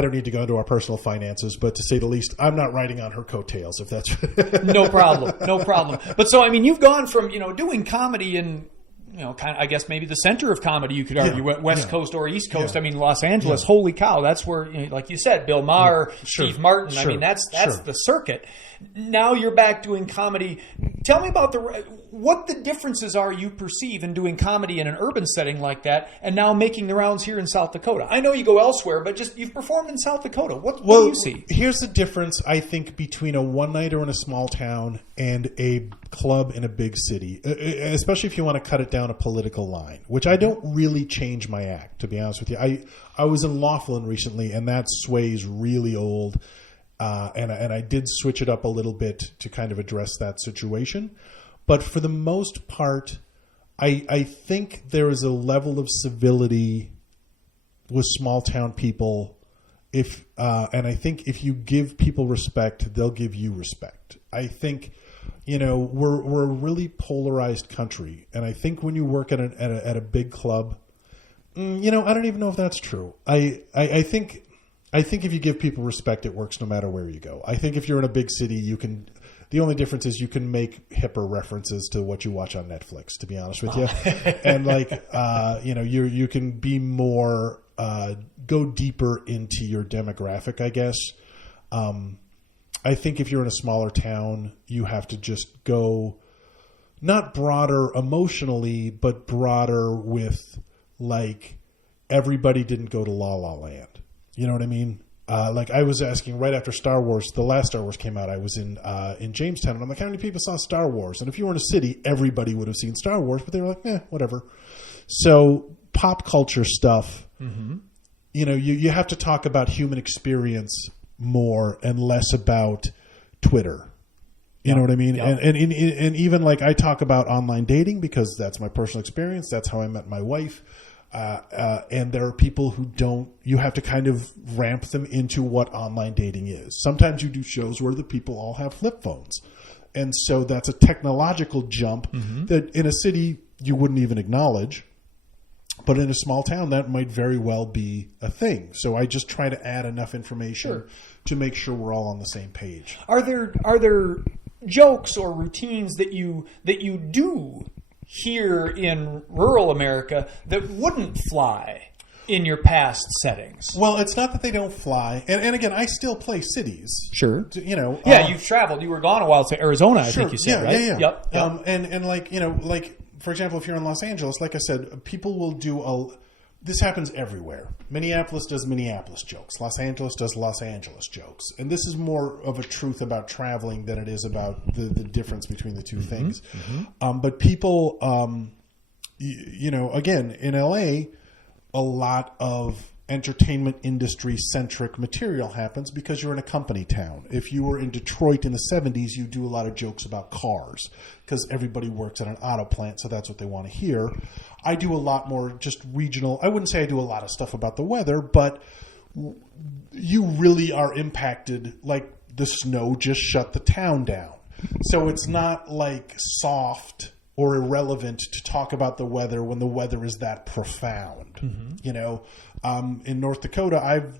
don't need to go into our personal finances, but to say the least, I'm not riding on her coattails. If that's no problem. But so you've gone from doing comedy in kind of, I guess maybe the center of comedy, you could argue, West Coast or East Coast. Yeah. I mean, Los Angeles, holy cow, that's where, like you said, Bill Maher, Steve Martin. I mean, that's the circuit. Now you're back doing comedy. Tell me about what the differences are you perceive in doing comedy in an urban setting like that, and now making the rounds here in South Dakota. I know you go elsewhere, but just you've performed in South Dakota. What do you see? Here's the difference, I think, between a one-nighter in a small town and a club in a big city, especially if you want to cut it down a political line, which I don't really change my act, to be honest with you. I was in Laughlin recently, and that sway's really old, and I did switch it up a little bit to kind of address that situation. But for the most part, I think there is a level of civility with small town people. And I think if you give people respect, they'll give you respect. I think, we're a really polarized country, and I think when you work at a big club, I don't even know if that's true. I think if you give people respect, it works no matter where you go. I think if you're in a big city, you can. The only difference is you can make hipper references to what you watch on Netflix, to be honest with you. And you can be more, go deeper into your demographic, I guess. I think if you're in a smaller town, you have to just go not broader emotionally, but broader with everybody didn't go to La La Land. You know what I mean? I was asking right after Star Wars, the last Star Wars came out, I was in Jamestown, and I'm like, how many people saw Star Wars? And if you were in a city, everybody would have seen Star Wars, but they were like, whatever. So pop culture stuff, you have to talk about human experience more and less about Twitter. You know what I mean? Yeah. And even I talk about online dating because that's my personal experience. That's how I met my wife. And there are people who you have to kind of ramp them into what online dating is. Sometimes you do shows where the people all have flip phones. And so that's a technological jump that in a city you wouldn't even acknowledge. But in a small town, that might very well be a thing. So I just try to add enough information to make sure we're all on the same page. Are there jokes or routines that you do here in rural America that wouldn't fly in your past settings? Well, it's not that they don't fly. And again, I still play cities. Sure. You've traveled. You were gone a while to Arizona, I think you said, right? Yeah. Yep. For example, if you're in Los Angeles, like I said, people will do this happens everywhere. Minneapolis does Minneapolis jokes. Los Angeles does Los Angeles jokes. And this is more of a truth about traveling than it is about the difference between the two things. But people, again, in LA, a lot of entertainment industry centric material happens because you're in a company town. If you were in Detroit in the 70s, you do a lot of jokes about cars because everybody works at an auto plant, so that's what they want to hear. I do a lot more just regional. I wouldn't say I do a lot of stuff about the weather, but you really are impacted. Like the snow just shut the town down. So it's not soft or irrelevant to talk about the weather when the weather is that profound. In North Dakota,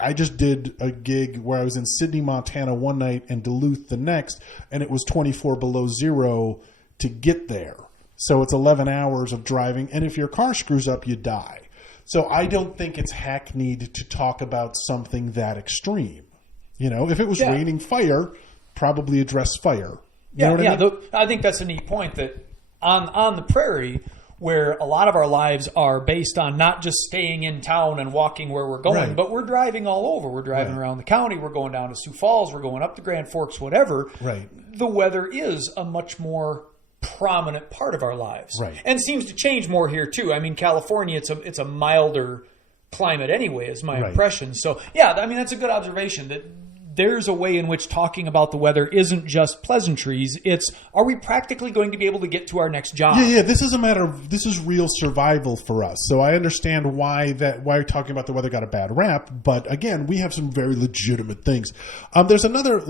I just did a gig where I was in Sydney, Montana one night and Duluth the next, and it was 24 below zero to get there. So it's 11 hours of driving, and if your car screws up, you die. So I don't think it's hackneyed to talk about something that extreme. If it was raining fire, probably address fire. You know what I mean? I think that's a neat point that on the prairie, where a lot of our lives are based on not just staying in town and walking where we're going, but we're driving all over. We're driving around the county. We're going down to Sioux Falls. We're going up to Grand Forks, whatever. Right. The weather is a much more prominent part of our lives. Right. And seems to change more here, too. I mean, California, it's a milder climate anyway, is my impression. So, that's a good observation that there's a way in which talking about the weather isn't just pleasantries. It's, are we practically going to be able to get to our next job? Yeah. This is real survival for us. So I understand why talking about the weather got a bad rap. But again, we have some very legitimate things. There's another,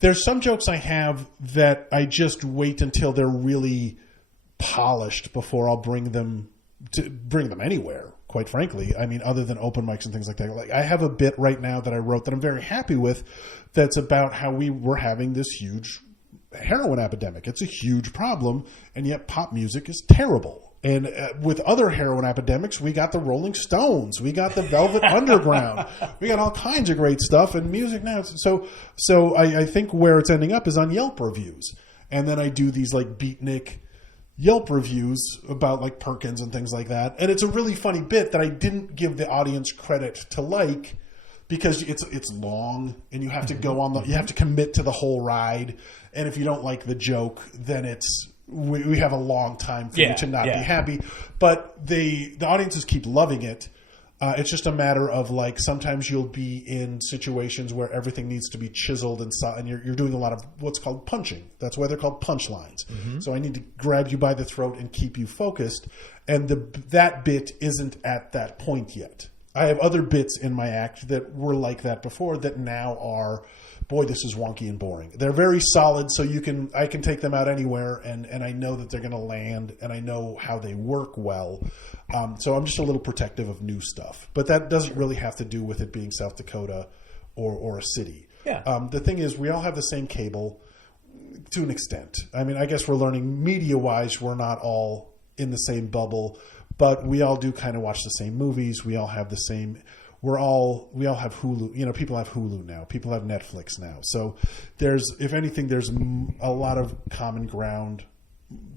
there's some jokes I have that I just wait until they're really polished before I'll bring them anywhere. Quite frankly, I mean, other than open mics and things like that. I have a bit right now that I wrote that I'm very happy with that's about how we were having this huge heroin epidemic. It's a huge problem, and yet pop music is terrible. And with other heroin epidemics, we got the Rolling Stones, we got the Velvet Underground, we got all kinds of great stuff. And music now, so I think where it's ending up is on Yelp reviews, and then I do these like beatnik Yelp reviews about like Perkins and things like that. And it's a really funny bit that I didn't give the audience credit to like, because it's long and you have to go on you have to commit to the whole ride. And if you don't like the joke, then we have a long time for you to not be happy. But the audiences keep loving it. It's just a matter of like, sometimes you'll be in situations where everything needs to be chiseled and you're doing a lot of what's called punching. That's why they're called punchlines. Mm-hmm. So I need to grab you by the throat and keep you focused. And that bit isn't at that point yet. I have other bits in my act that were like that before that now are, boy, this is wonky and boring. They're very solid, so I can take them out anywhere, and I know that they're going to land, and I know how they work well. So I'm just a little protective of new stuff. But that doesn't really have to do with it being South Dakota or a city. Yeah. The thing is, we all have the same cable to an extent. I mean, I guess we're learning media-wise we're not all in the same bubble, but we all do kind of watch the same movies. We all have the same... We all have Hulu. You know, people have Hulu now. People have Netflix now. So if anything, there's a lot of common ground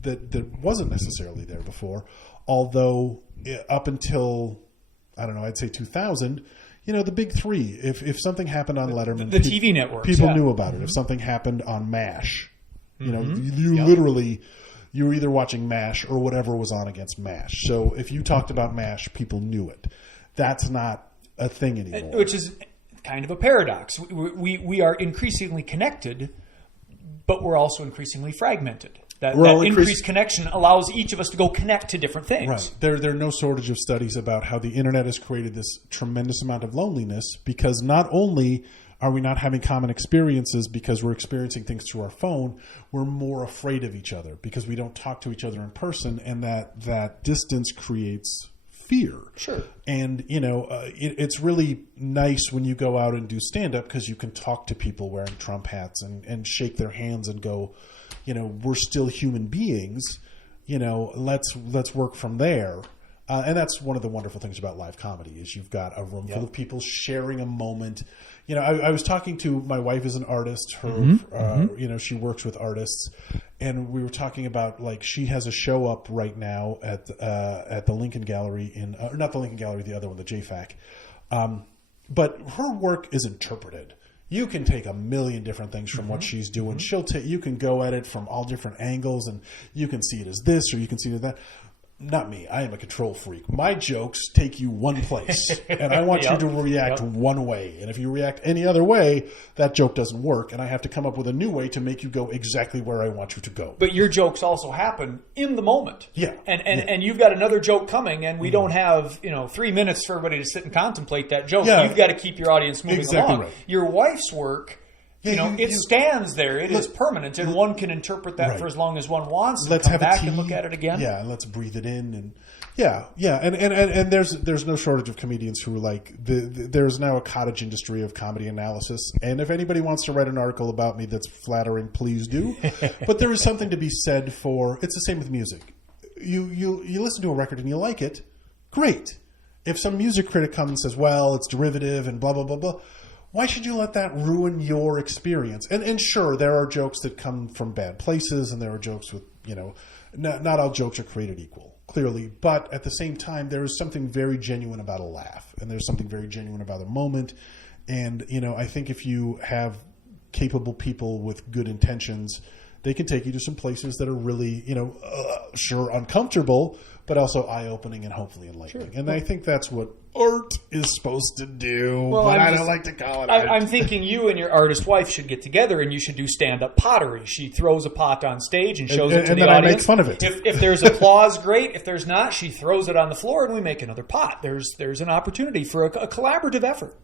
that wasn't necessarily there before. Although up until, I don't know, I'd say 2000, the big three. If something happened on Letterman, the TV networks, people knew about it. Mm-hmm. If something happened on MASH, literally. You were either watching MASH or whatever was on against MASH. So if you talked about MASH, people knew it. That's not a thing anymore. Which is kind of a paradox. We are increasingly connected, but we're also increasingly fragmented. That increased connection allows each of us to go connect to different things. Right. There are no shortage of studies about how the internet has created this tremendous amount of loneliness, because not only are we not having common experiences because we're experiencing things through our phone, we're more afraid of each other because we don't talk to each other in person, and that distance creates fear. Sure. And, it's really nice when you go out and do stand-up because you can talk to people wearing Trump hats and shake their hands and go, we're still human beings, let's work from there. And that's one of the wonderful things about live comedy is you've got a room full of people sharing a moment. I was talking to my wife is an artist. She works with artists, and we were talking about like she has a show up right now at the Lincoln Gallery not the Lincoln Gallery, the other one, the JFAC. But her work is interpreted. You can take a million different things from what she's doing. You can go at it from all different angles, and you can see it as this or you can see it as that. Not me. I am a control freak. My jokes take you one place, and I want you to react one way. And if you react any other way, that joke doesn't work, and I have to come up with a new way to make you go exactly where I want you to go. But your jokes also happen in the moment. Yeah. And you've got another joke coming, and we don't have 3 minutes for everybody to sit and contemplate that joke. Yeah. You've got to keep your audience moving along. Right. Your wife's work... it stands there. It is permanent, and one can interpret that for as long as one wants. Let's come back and look at it again. Yeah, and let's breathe it in, and and there's no shortage of comedians who are like there's now a cottage industry of comedy analysis. And if anybody wants to write an article about me that's flattering, please do. But there is something to be said for it's the same with music. You listen to a record and you like it, great. If some music critic comes and says, "Well, it's derivative and blah blah blah blah." Why should you let that ruin your experience? And sure, there are jokes that come from bad places, and there are jokes with, not all jokes are created equal, clearly. But at the same time, there is something very genuine about a laugh, and there's something very genuine about a moment. And, I think if you have capable people with good intentions, they can take you to some places that are really, sure, uncomfortable, but also eye-opening and hopefully enlightening. Sure. And I think that's what art is supposed to do, but I don't like to call it art. I'm thinking you and your artist wife should get together and you should do stand-up pottery. She throws a pot on stage and shows it to the audience. And then I make fun of it. If there's applause, great. If there's not, she throws it on the floor and we make another pot. There's an opportunity for a collaborative effort.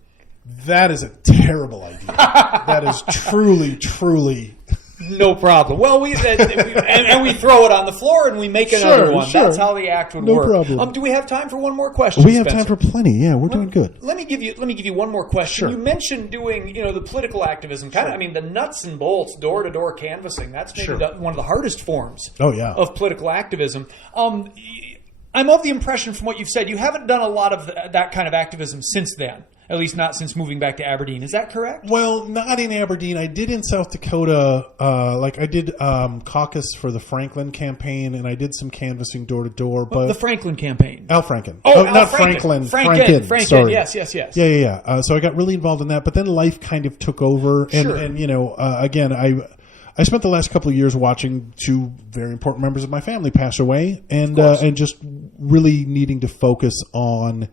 That is a terrible idea. That is truly, truly... No problem. Well, we throw it on the floor and we make another one. Sure. That's how the act would No work. problem. Do we have time for one more question? We have Spencer? time for plenty. Yeah, we're doing good. Let me give you one more question. Sure. You mentioned doing the political activism, kind of. I mean, the nuts and bolts, door to door canvassing. That's maybe one of the hardest forms. Of political activism. I'm of the impression from what you've said, you haven't done a lot of that kind of activism since then. At least not since moving back to Aberdeen. Is that correct? Well, not in Aberdeen. I did in South Dakota. I did caucus for the Franklin campaign, and I did some canvassing door to door. But the Franklin campaign. Al Franken. Oh, not Franklin. Franken. Sorry. Yes. Yeah. So I got really involved in that, but then life kind of took over, and again, I spent the last couple of years watching two very important members of my family pass away, and just really needing to focus on,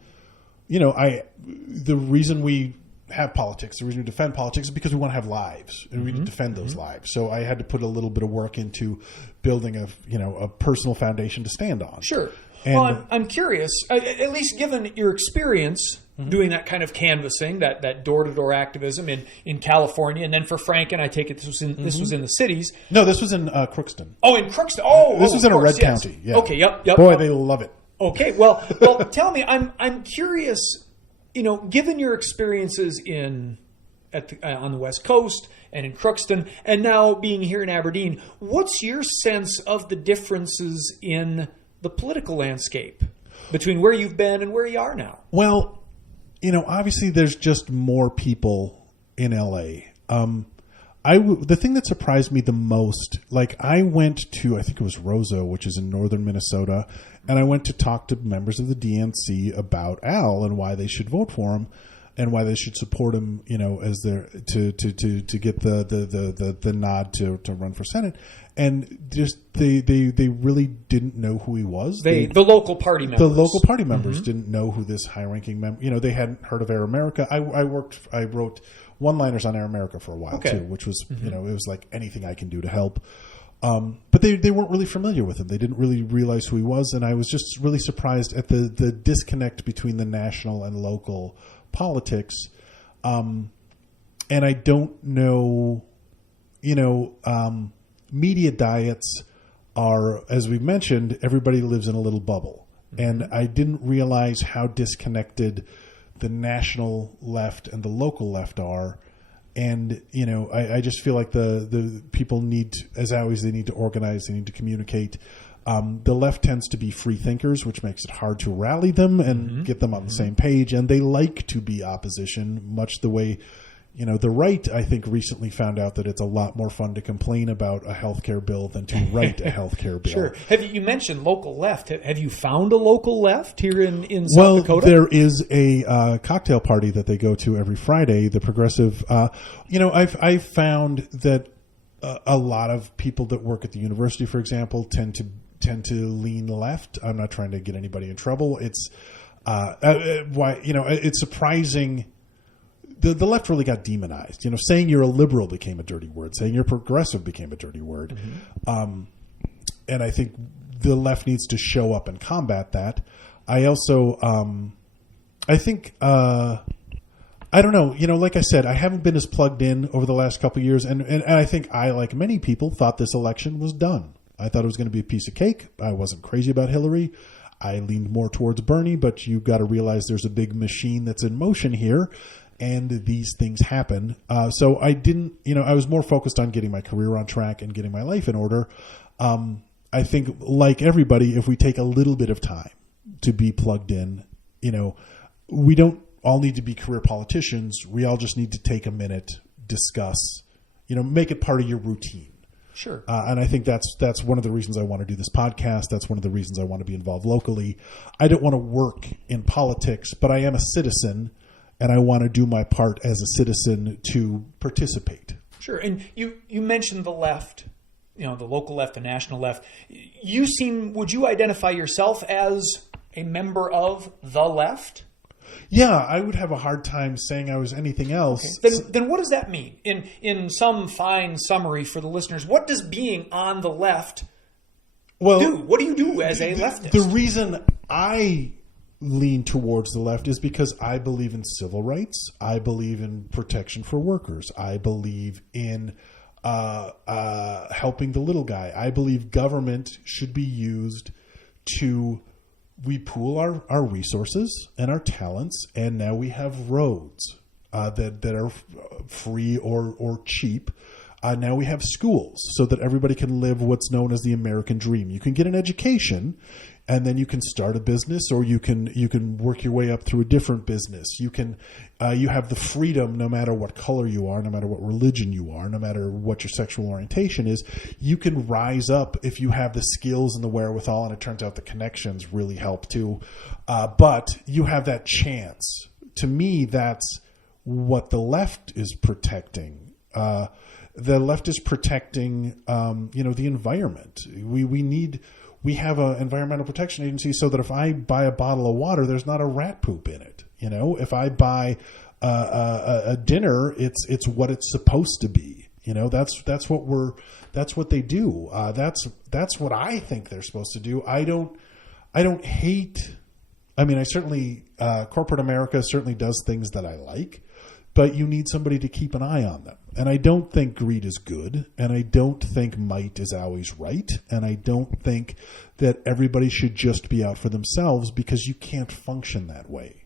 the reason we have politics, the reason we defend politics is because we want to have lives and we need to defend those lives. So I had to put a little bit of work into building a personal foundation to stand on. Sure. Well, I'm curious, at least given your experience doing that kind of canvassing, that door-to-door activism in California, and then for Franken, I take it this was in the cities. No, this was in Crookston. Oh, in Crookston. Oh, this was in a red county. Yeah. Okay. Yep. Boy, they love it. Okay. Well, tell me, I'm curious. Given your experiences on the West Coast and in Crookston, and now being here in Aberdeen, what's your sense of the differences in the political landscape between where you've been and where you are now? Well, obviously there's just more people in LA. The thing that surprised me the most, I went to, I think it was Roseau, which is in northern Minnesota, and I went to talk to members of the DNC about Al and why they should vote for him and why they should support him, as their to get the nod to run for Senate. And just they really didn't know who he was. The local party members. The local party members didn't know who this high-ranking member. They hadn't heard of Air America. I wrote one-liners on Air America for a while too, which was it was like anything I can do to help. But they weren't really familiar with him. They didn't really realize who he was, and I was just really surprised at the disconnect between the national and local politics. And I don't know, media diets are, as we mentioned, everybody lives in a little bubble. And I didn't realize how disconnected the national left and the local left are. And, I just feel like the people need, as always, they need to organize, they need to communicate. The left tends to be free thinkers, which makes it hard to rally them and get them on the same page. And they like to be opposition, much the way, the right, I think, recently found out that it's a lot more fun to complain about a healthcare bill than to write a healthcare bill. Sure. You mentioned local left. Have you found a local left here in South Dakota? Well, there is a cocktail party that they go to every Friday, the Progressive. I've found that a lot of people that work at the university, for example, tend to lean left. I'm not trying to get anybody in trouble. It's it's surprising. The left really got demonized. Saying you're a liberal became a dirty word. Saying you're progressive became a dirty word. And I think the left needs to show up and combat that. I also, I think, I don't know. Like I said, I haven't been as plugged in over the last couple of years. And I think I, like many people, thought this election was done. I thought it was going to be a piece of cake. I wasn't crazy about Hillary. I leaned more towards Bernie, but you've got to realize there's a big machine that's in motion here. And these things happen. So I didn't, I was more focused on getting my career on track and getting my life in order. I think, like everybody, if we take a little bit of time to be plugged in, we don't all need to be career politicians. We all just need to take a minute, discuss, make it part of your routine. Sure. And I think that's one of the reasons I want to do this podcast. That's one of the reasons I want to be involved locally. I don't want to work in politics, but I am a citizen. And I want to do my part as a citizen to participate. Sure. And you mentioned the left, the local left, the national left. Would you identify yourself as a member of the left? Yeah, I would have a hard time saying I was anything else. Okay. Then what does that mean? In some fine summary for the listeners, what does being on the left do? What do you do as a leftist? The reason I lean towards the left is because I believe in civil rights. I believe in protection for workers. I believe in helping the little guy. I believe government should be used to, we pool our resources and our talents, and now we have roads that are free or cheap. Now we have schools so that everybody can live what's known as the American dream. You can get an education, and then you can start a business, or you can work your way up through a different business. You have the freedom, no matter what color you are, no matter what religion you are, no matter what your sexual orientation is. You can rise up if you have the skills and the wherewithal, and it turns out the connections really help too. But you have that chance. To me, that's what the left is protecting. The left is protecting, the environment. We have an environmental protection agency so that if I buy a bottle of water, there's not a rat poop in it. If I buy a dinner, it's what it's supposed to be. That's what they do. That's what I think they're supposed to do. I don't hate. I mean, I certainly corporate America certainly does things that I like, but you need somebody to keep an eye on them. And I don't think greed is good, and I don't think might is always right, and I don't think that everybody should just be out for themselves, because you can't function that way.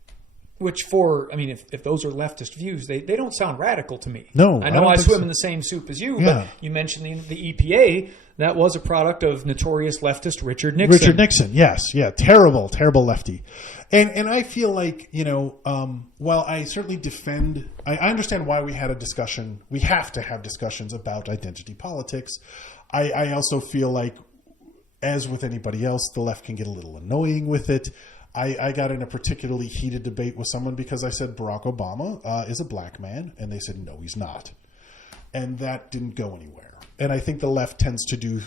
Which if those are leftist views, they don't sound radical to me. No, I know I swim in the same soup as you, but you mentioned the EPA. That was a product of notorious leftist Richard Nixon. Yes. Yeah. Terrible lefty. And I feel like, while I certainly defend, I understand why we had a discussion. We have to have discussions about identity politics. I also feel like, as with anybody else, the left can get a little annoying with it. I got in a particularly heated debate with someone because I said Barack Obama is a black man, and they said, no, he's not. And that didn't go anywhere. And I think the left tends to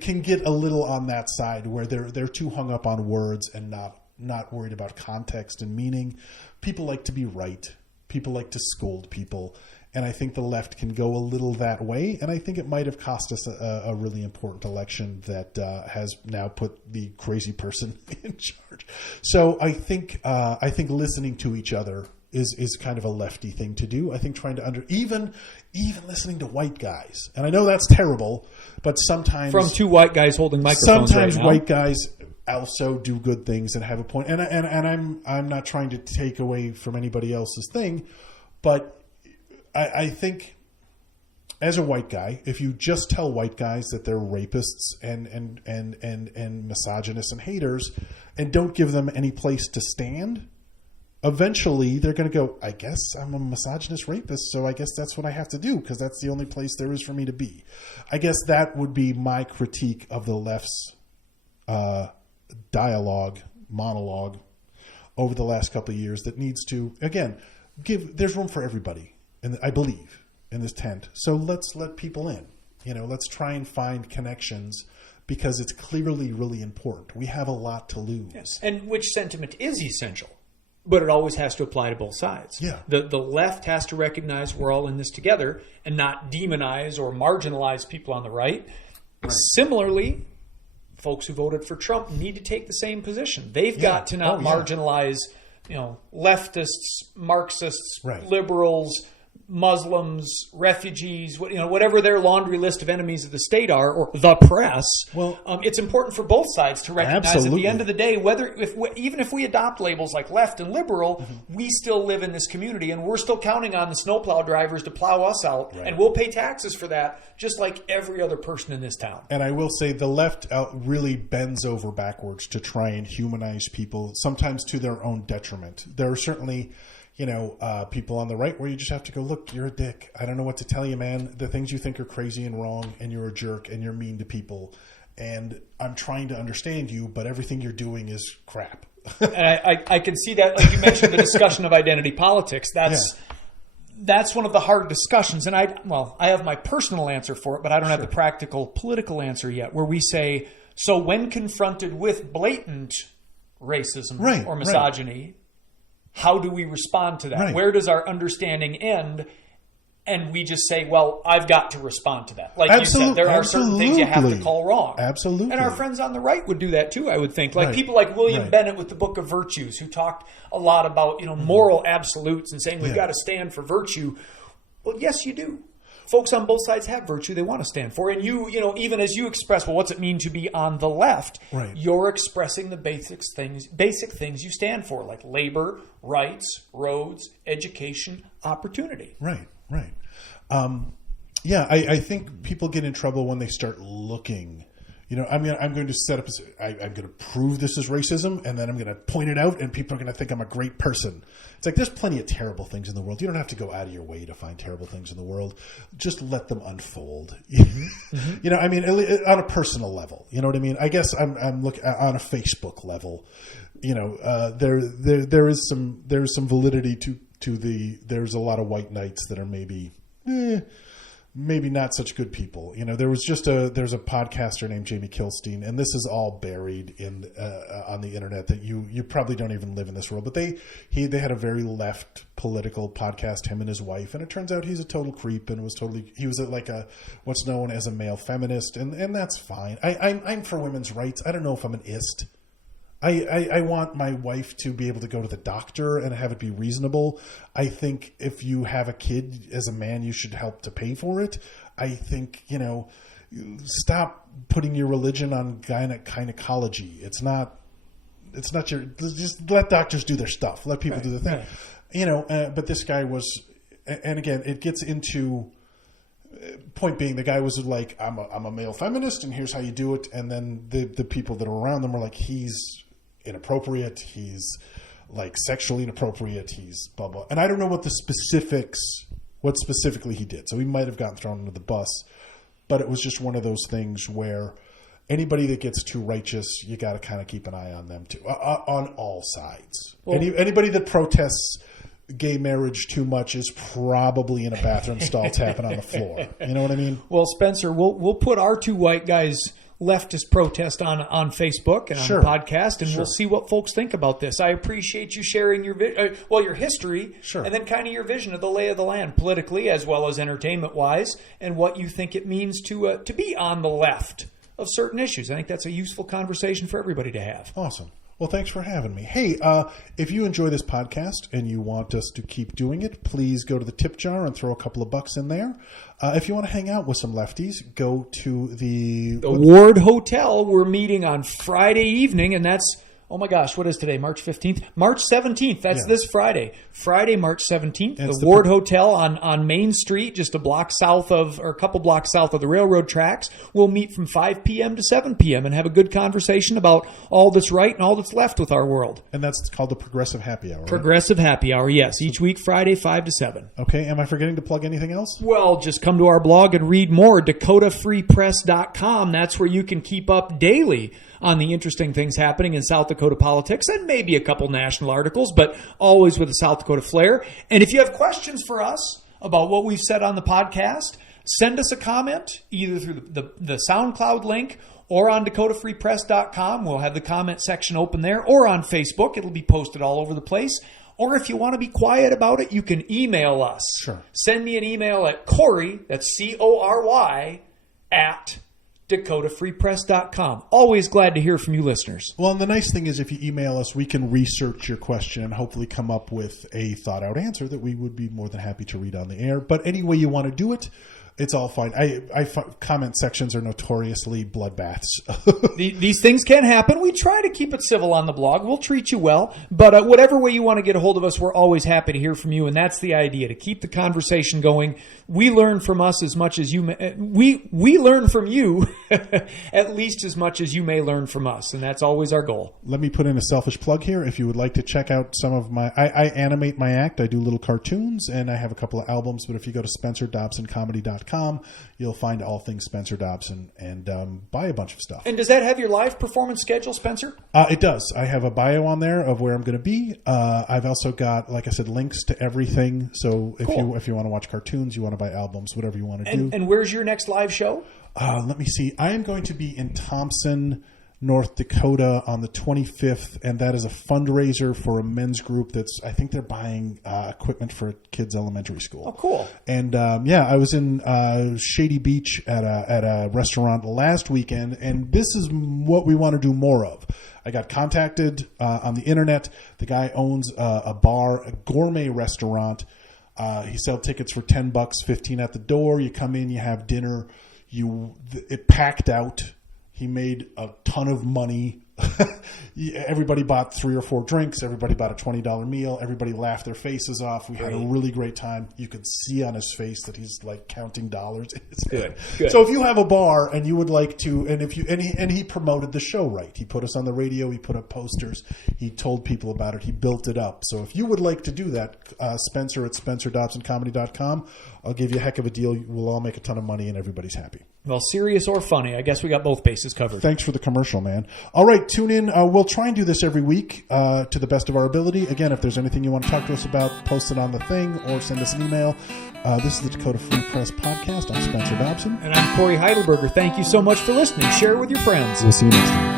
can get a little on that side where they're too hung up on words and not worried about context and meaning. People like to be right. People like to scold people. And I think the left can go a little that way. And I think it might have cost us a really important election that has now put the crazy person in charge. So I think listening to each other is kind of a lefty thing to do. I think trying to even listening to white guys. And I know that's terrible, but sometimes from two white guys holding microphones sometimes right now. White guys also do good things and have a point. And I'm not trying to take away from anybody else's thing, but I think as a white guy, if you just tell white guys that they're rapists and misogynists and haters, and don't give them any place to stand, eventually they're going to go, I guess I'm a misogynist rapist, so I guess that's what I have to do, because that's the only place there is for me to be. I guess that would be my critique of the left's monologue over the last couple of years that needs to, again, there's room for everybody. And I believe in this tent. So let's let people in. Let's try and find connections, because it's clearly really important. We have a lot to lose. Yes. And which sentiment is essential, but it always has to apply to both sides. Yeah. The left has to recognize we're all in this together and not demonize or marginalize people on the right. Similarly, folks who voted for Trump need to take the same position. They've got to not marginalize, leftists, Marxists, liberals, Muslims, refugees, whatever their laundry list of enemies of the state are, or the press. Well, it's important for both sides to recognize at the end of the day, even if we adopt labels like left and liberal, we still live in this community, and we're still counting on the snowplow drivers to plow us out, and we'll pay taxes for that, just like every other person in this town. And I will say the left really bends over backwards to try and humanize people, sometimes to their own detriment. There are certainly people on the right where you just have to go, look, you're a dick. I don't know what to tell you, man. The things you think are crazy and wrong, and you're a jerk, and you're mean to people. And I'm trying to understand you, but everything you're doing is crap. And I can see that, like you mentioned, the discussion of identity politics. That's one of the hard discussions. And I have my personal answer for it, but I don't have the practical political answer yet, where we say, so when confronted with blatant racism or misogyny, how do we respond to that? Where does our understanding end? And we just say, well, I've got to respond to that. Like you said, there are certain things you have to call wrong. Absolutely. And our friends on the right would do that too, I would think. Like people like William Bennett with the Book of Virtues, who talked a lot about moral absolutes and saying we've got to stand for virtue. Well, yes, you do. folks on both sides have virtue they want to stand for. And you know, even as you express, well, what's it mean to be on the left? Right. You're expressing the basic things you stand for, like labor, rights, roads, education, opportunity. Right. Yeah, I think people get in trouble when they start looking. You know, I mean, I'm going to set up, I'm going to prove this is racism, and then I'm going to point it out, and people are going to think I'm a great person. It's like, there's plenty of terrible things in the world. You don't have to go out of your way to find terrible things in the world. Just let them unfold. Mm-hmm. You know, I mean, on a personal level, you know what I mean? I guess I'm looking on a Facebook level. You know, there's some validity to there's a lot of white knights that are maybe not such good people. You know, there's a podcaster named Jamie Kilstein, and this is all buried in on the internet that you probably don't even live in this world. But they had a very left political podcast, him and his wife, and it turns out he's a total creep and he was like a what's known as a male feminist, and that's fine. I'm for women's rights. I don't know if I'm an ist. I want my wife to be able to go to the doctor and have it be reasonable. I think if you have a kid as a man, you should help to pay for it. I think, you know, stop putting your religion on gynecology. It's not just let doctors do their stuff. Let people do their thing. Right. You know, but this guy was, and again, it gets into, point being, the guy was like, I'm a male feminist and here's how you do it. And then the people that are around them were like, he's inappropriate, he's like sexually inappropriate, he's blah blah. And I don't know what specifically he did. So he might have gotten thrown under the bus, but it was just one of those things where anybody that gets too righteous, you got to kind of keep an eye on them too, on all sides. Well, anybody that protests gay marriage too much is probably in a bathroom stall tapping on the floor. You know what I mean? Well, Spencer, we'll put our two white guys leftist protest on Facebook and on the podcast, and we'll see what folks think about this. I appreciate you sharing your your history, and then kind of your vision of the lay of the land politically as well as entertainment wise, and what you think it means to be on the left of certain issues. I think that's a useful conversation for everybody to have. Awesome. Well, thanks for having me. Hey, if you enjoy this podcast and you want us to keep doing it, please go to the tip jar and throw a couple of bucks in there. If you want to hang out with some lefties, go to the Ward Hotel. We're meeting on Friday evening, and that's, oh my gosh, what is today? March 15th? March 17th. That's this Friday. Friday, March 17th. The Ward Hotel on Main Street, just a couple blocks south of the railroad tracks. We'll meet from 5 p.m. to 7 p.m. and have a good conversation about all that's right and all that's left with our world. And that's called the Progressive Happy Hour, right? Progressive Happy Hour, yes. Each week, Friday, 5 to 7. Okay. Am I forgetting to plug anything else? Well, just come to our blog and read more. DakotaFreePress.com. That's where you can keep up daily on the interesting things happening in South Dakota politics, and maybe a couple national articles, but always with a South Dakota flair. And if you have questions for us about what we've said on the podcast, send us a comment either through the SoundCloud link or on DakotaFreePress.com. We'll have the comment section open there, or on Facebook. It'll be posted all over the place. Or if you want to be quiet about it, you can email us. Sure. Send me an email at Corey, that's Cory, at DakotaFreePress.com. Always glad to hear from you listeners. Well, and the nice thing is if you email us, we can research your question and hopefully come up with a thought-out answer that we would be more than happy to read on the air. But any way you want to do it, it's all fine. Comment sections are notoriously bloodbaths. These things can happen. We try to keep it civil on the blog. We'll treat you well. But whatever way you want to get a hold of us, we're always happy to hear from you. And that's the idea, to keep the conversation going. We learn from us as much as you may. We learn from you at least as much as you may learn from us. And that's always our goal. Let me put in a selfish plug here. If you would like to check out some of my... I animate my act. I do little cartoons, and I have a couple of albums. But if you go to SpencerDobsonComedy.com, you'll find all things Spencer Dobson and buy a bunch of stuff. And does that have your live performance schedule, Spencer? It does. I have a bio on there of where I'm going to be. I've also got, like I said, links to everything. So if you want to watch cartoons, you want to buy albums, whatever you want to do. And where's your next live show? Let me see. I am going to be in Thompson, North Dakota on the 25th, and that is a fundraiser for a men's group I think they're buying equipment for a kids' elementary school. Oh, cool. And I was in Shady Beach at a restaurant last weekend, and this is what we want to do more of. I got contacted on the internet. The guy owns a bar, a gourmet restaurant He sells tickets for $10, $15 at the door. You come in, you have dinner. It packed out. He made a ton of money. Everybody bought 3 or 4 drinks. Everybody bought a $20 meal. Everybody laughed their faces off. We had a really great time. You could see on his face that he's like counting dollars. It's Good. So if you have a bar and you would like to, and he promoted the show right. He put us on the radio. He put up posters. He told people about it. He built it up. So if you would like to do that, Spencer at SpencerDobsonComedy.com. I'll give you a heck of a deal. We'll all make a ton of money and everybody's happy. Well, serious or funny, I guess we got both bases covered. Thanks for the commercial, man. All right, tune in. We'll try and do this every week to the best of our ability. Again, if there's anything you want to talk to us about, post it on the thing or send us an email. This is the Dakota Free Press Podcast. I'm Spencer Dobson. And I'm Corey Heidelberger. Thank you so much for listening. Share it with your friends. We'll see you next time.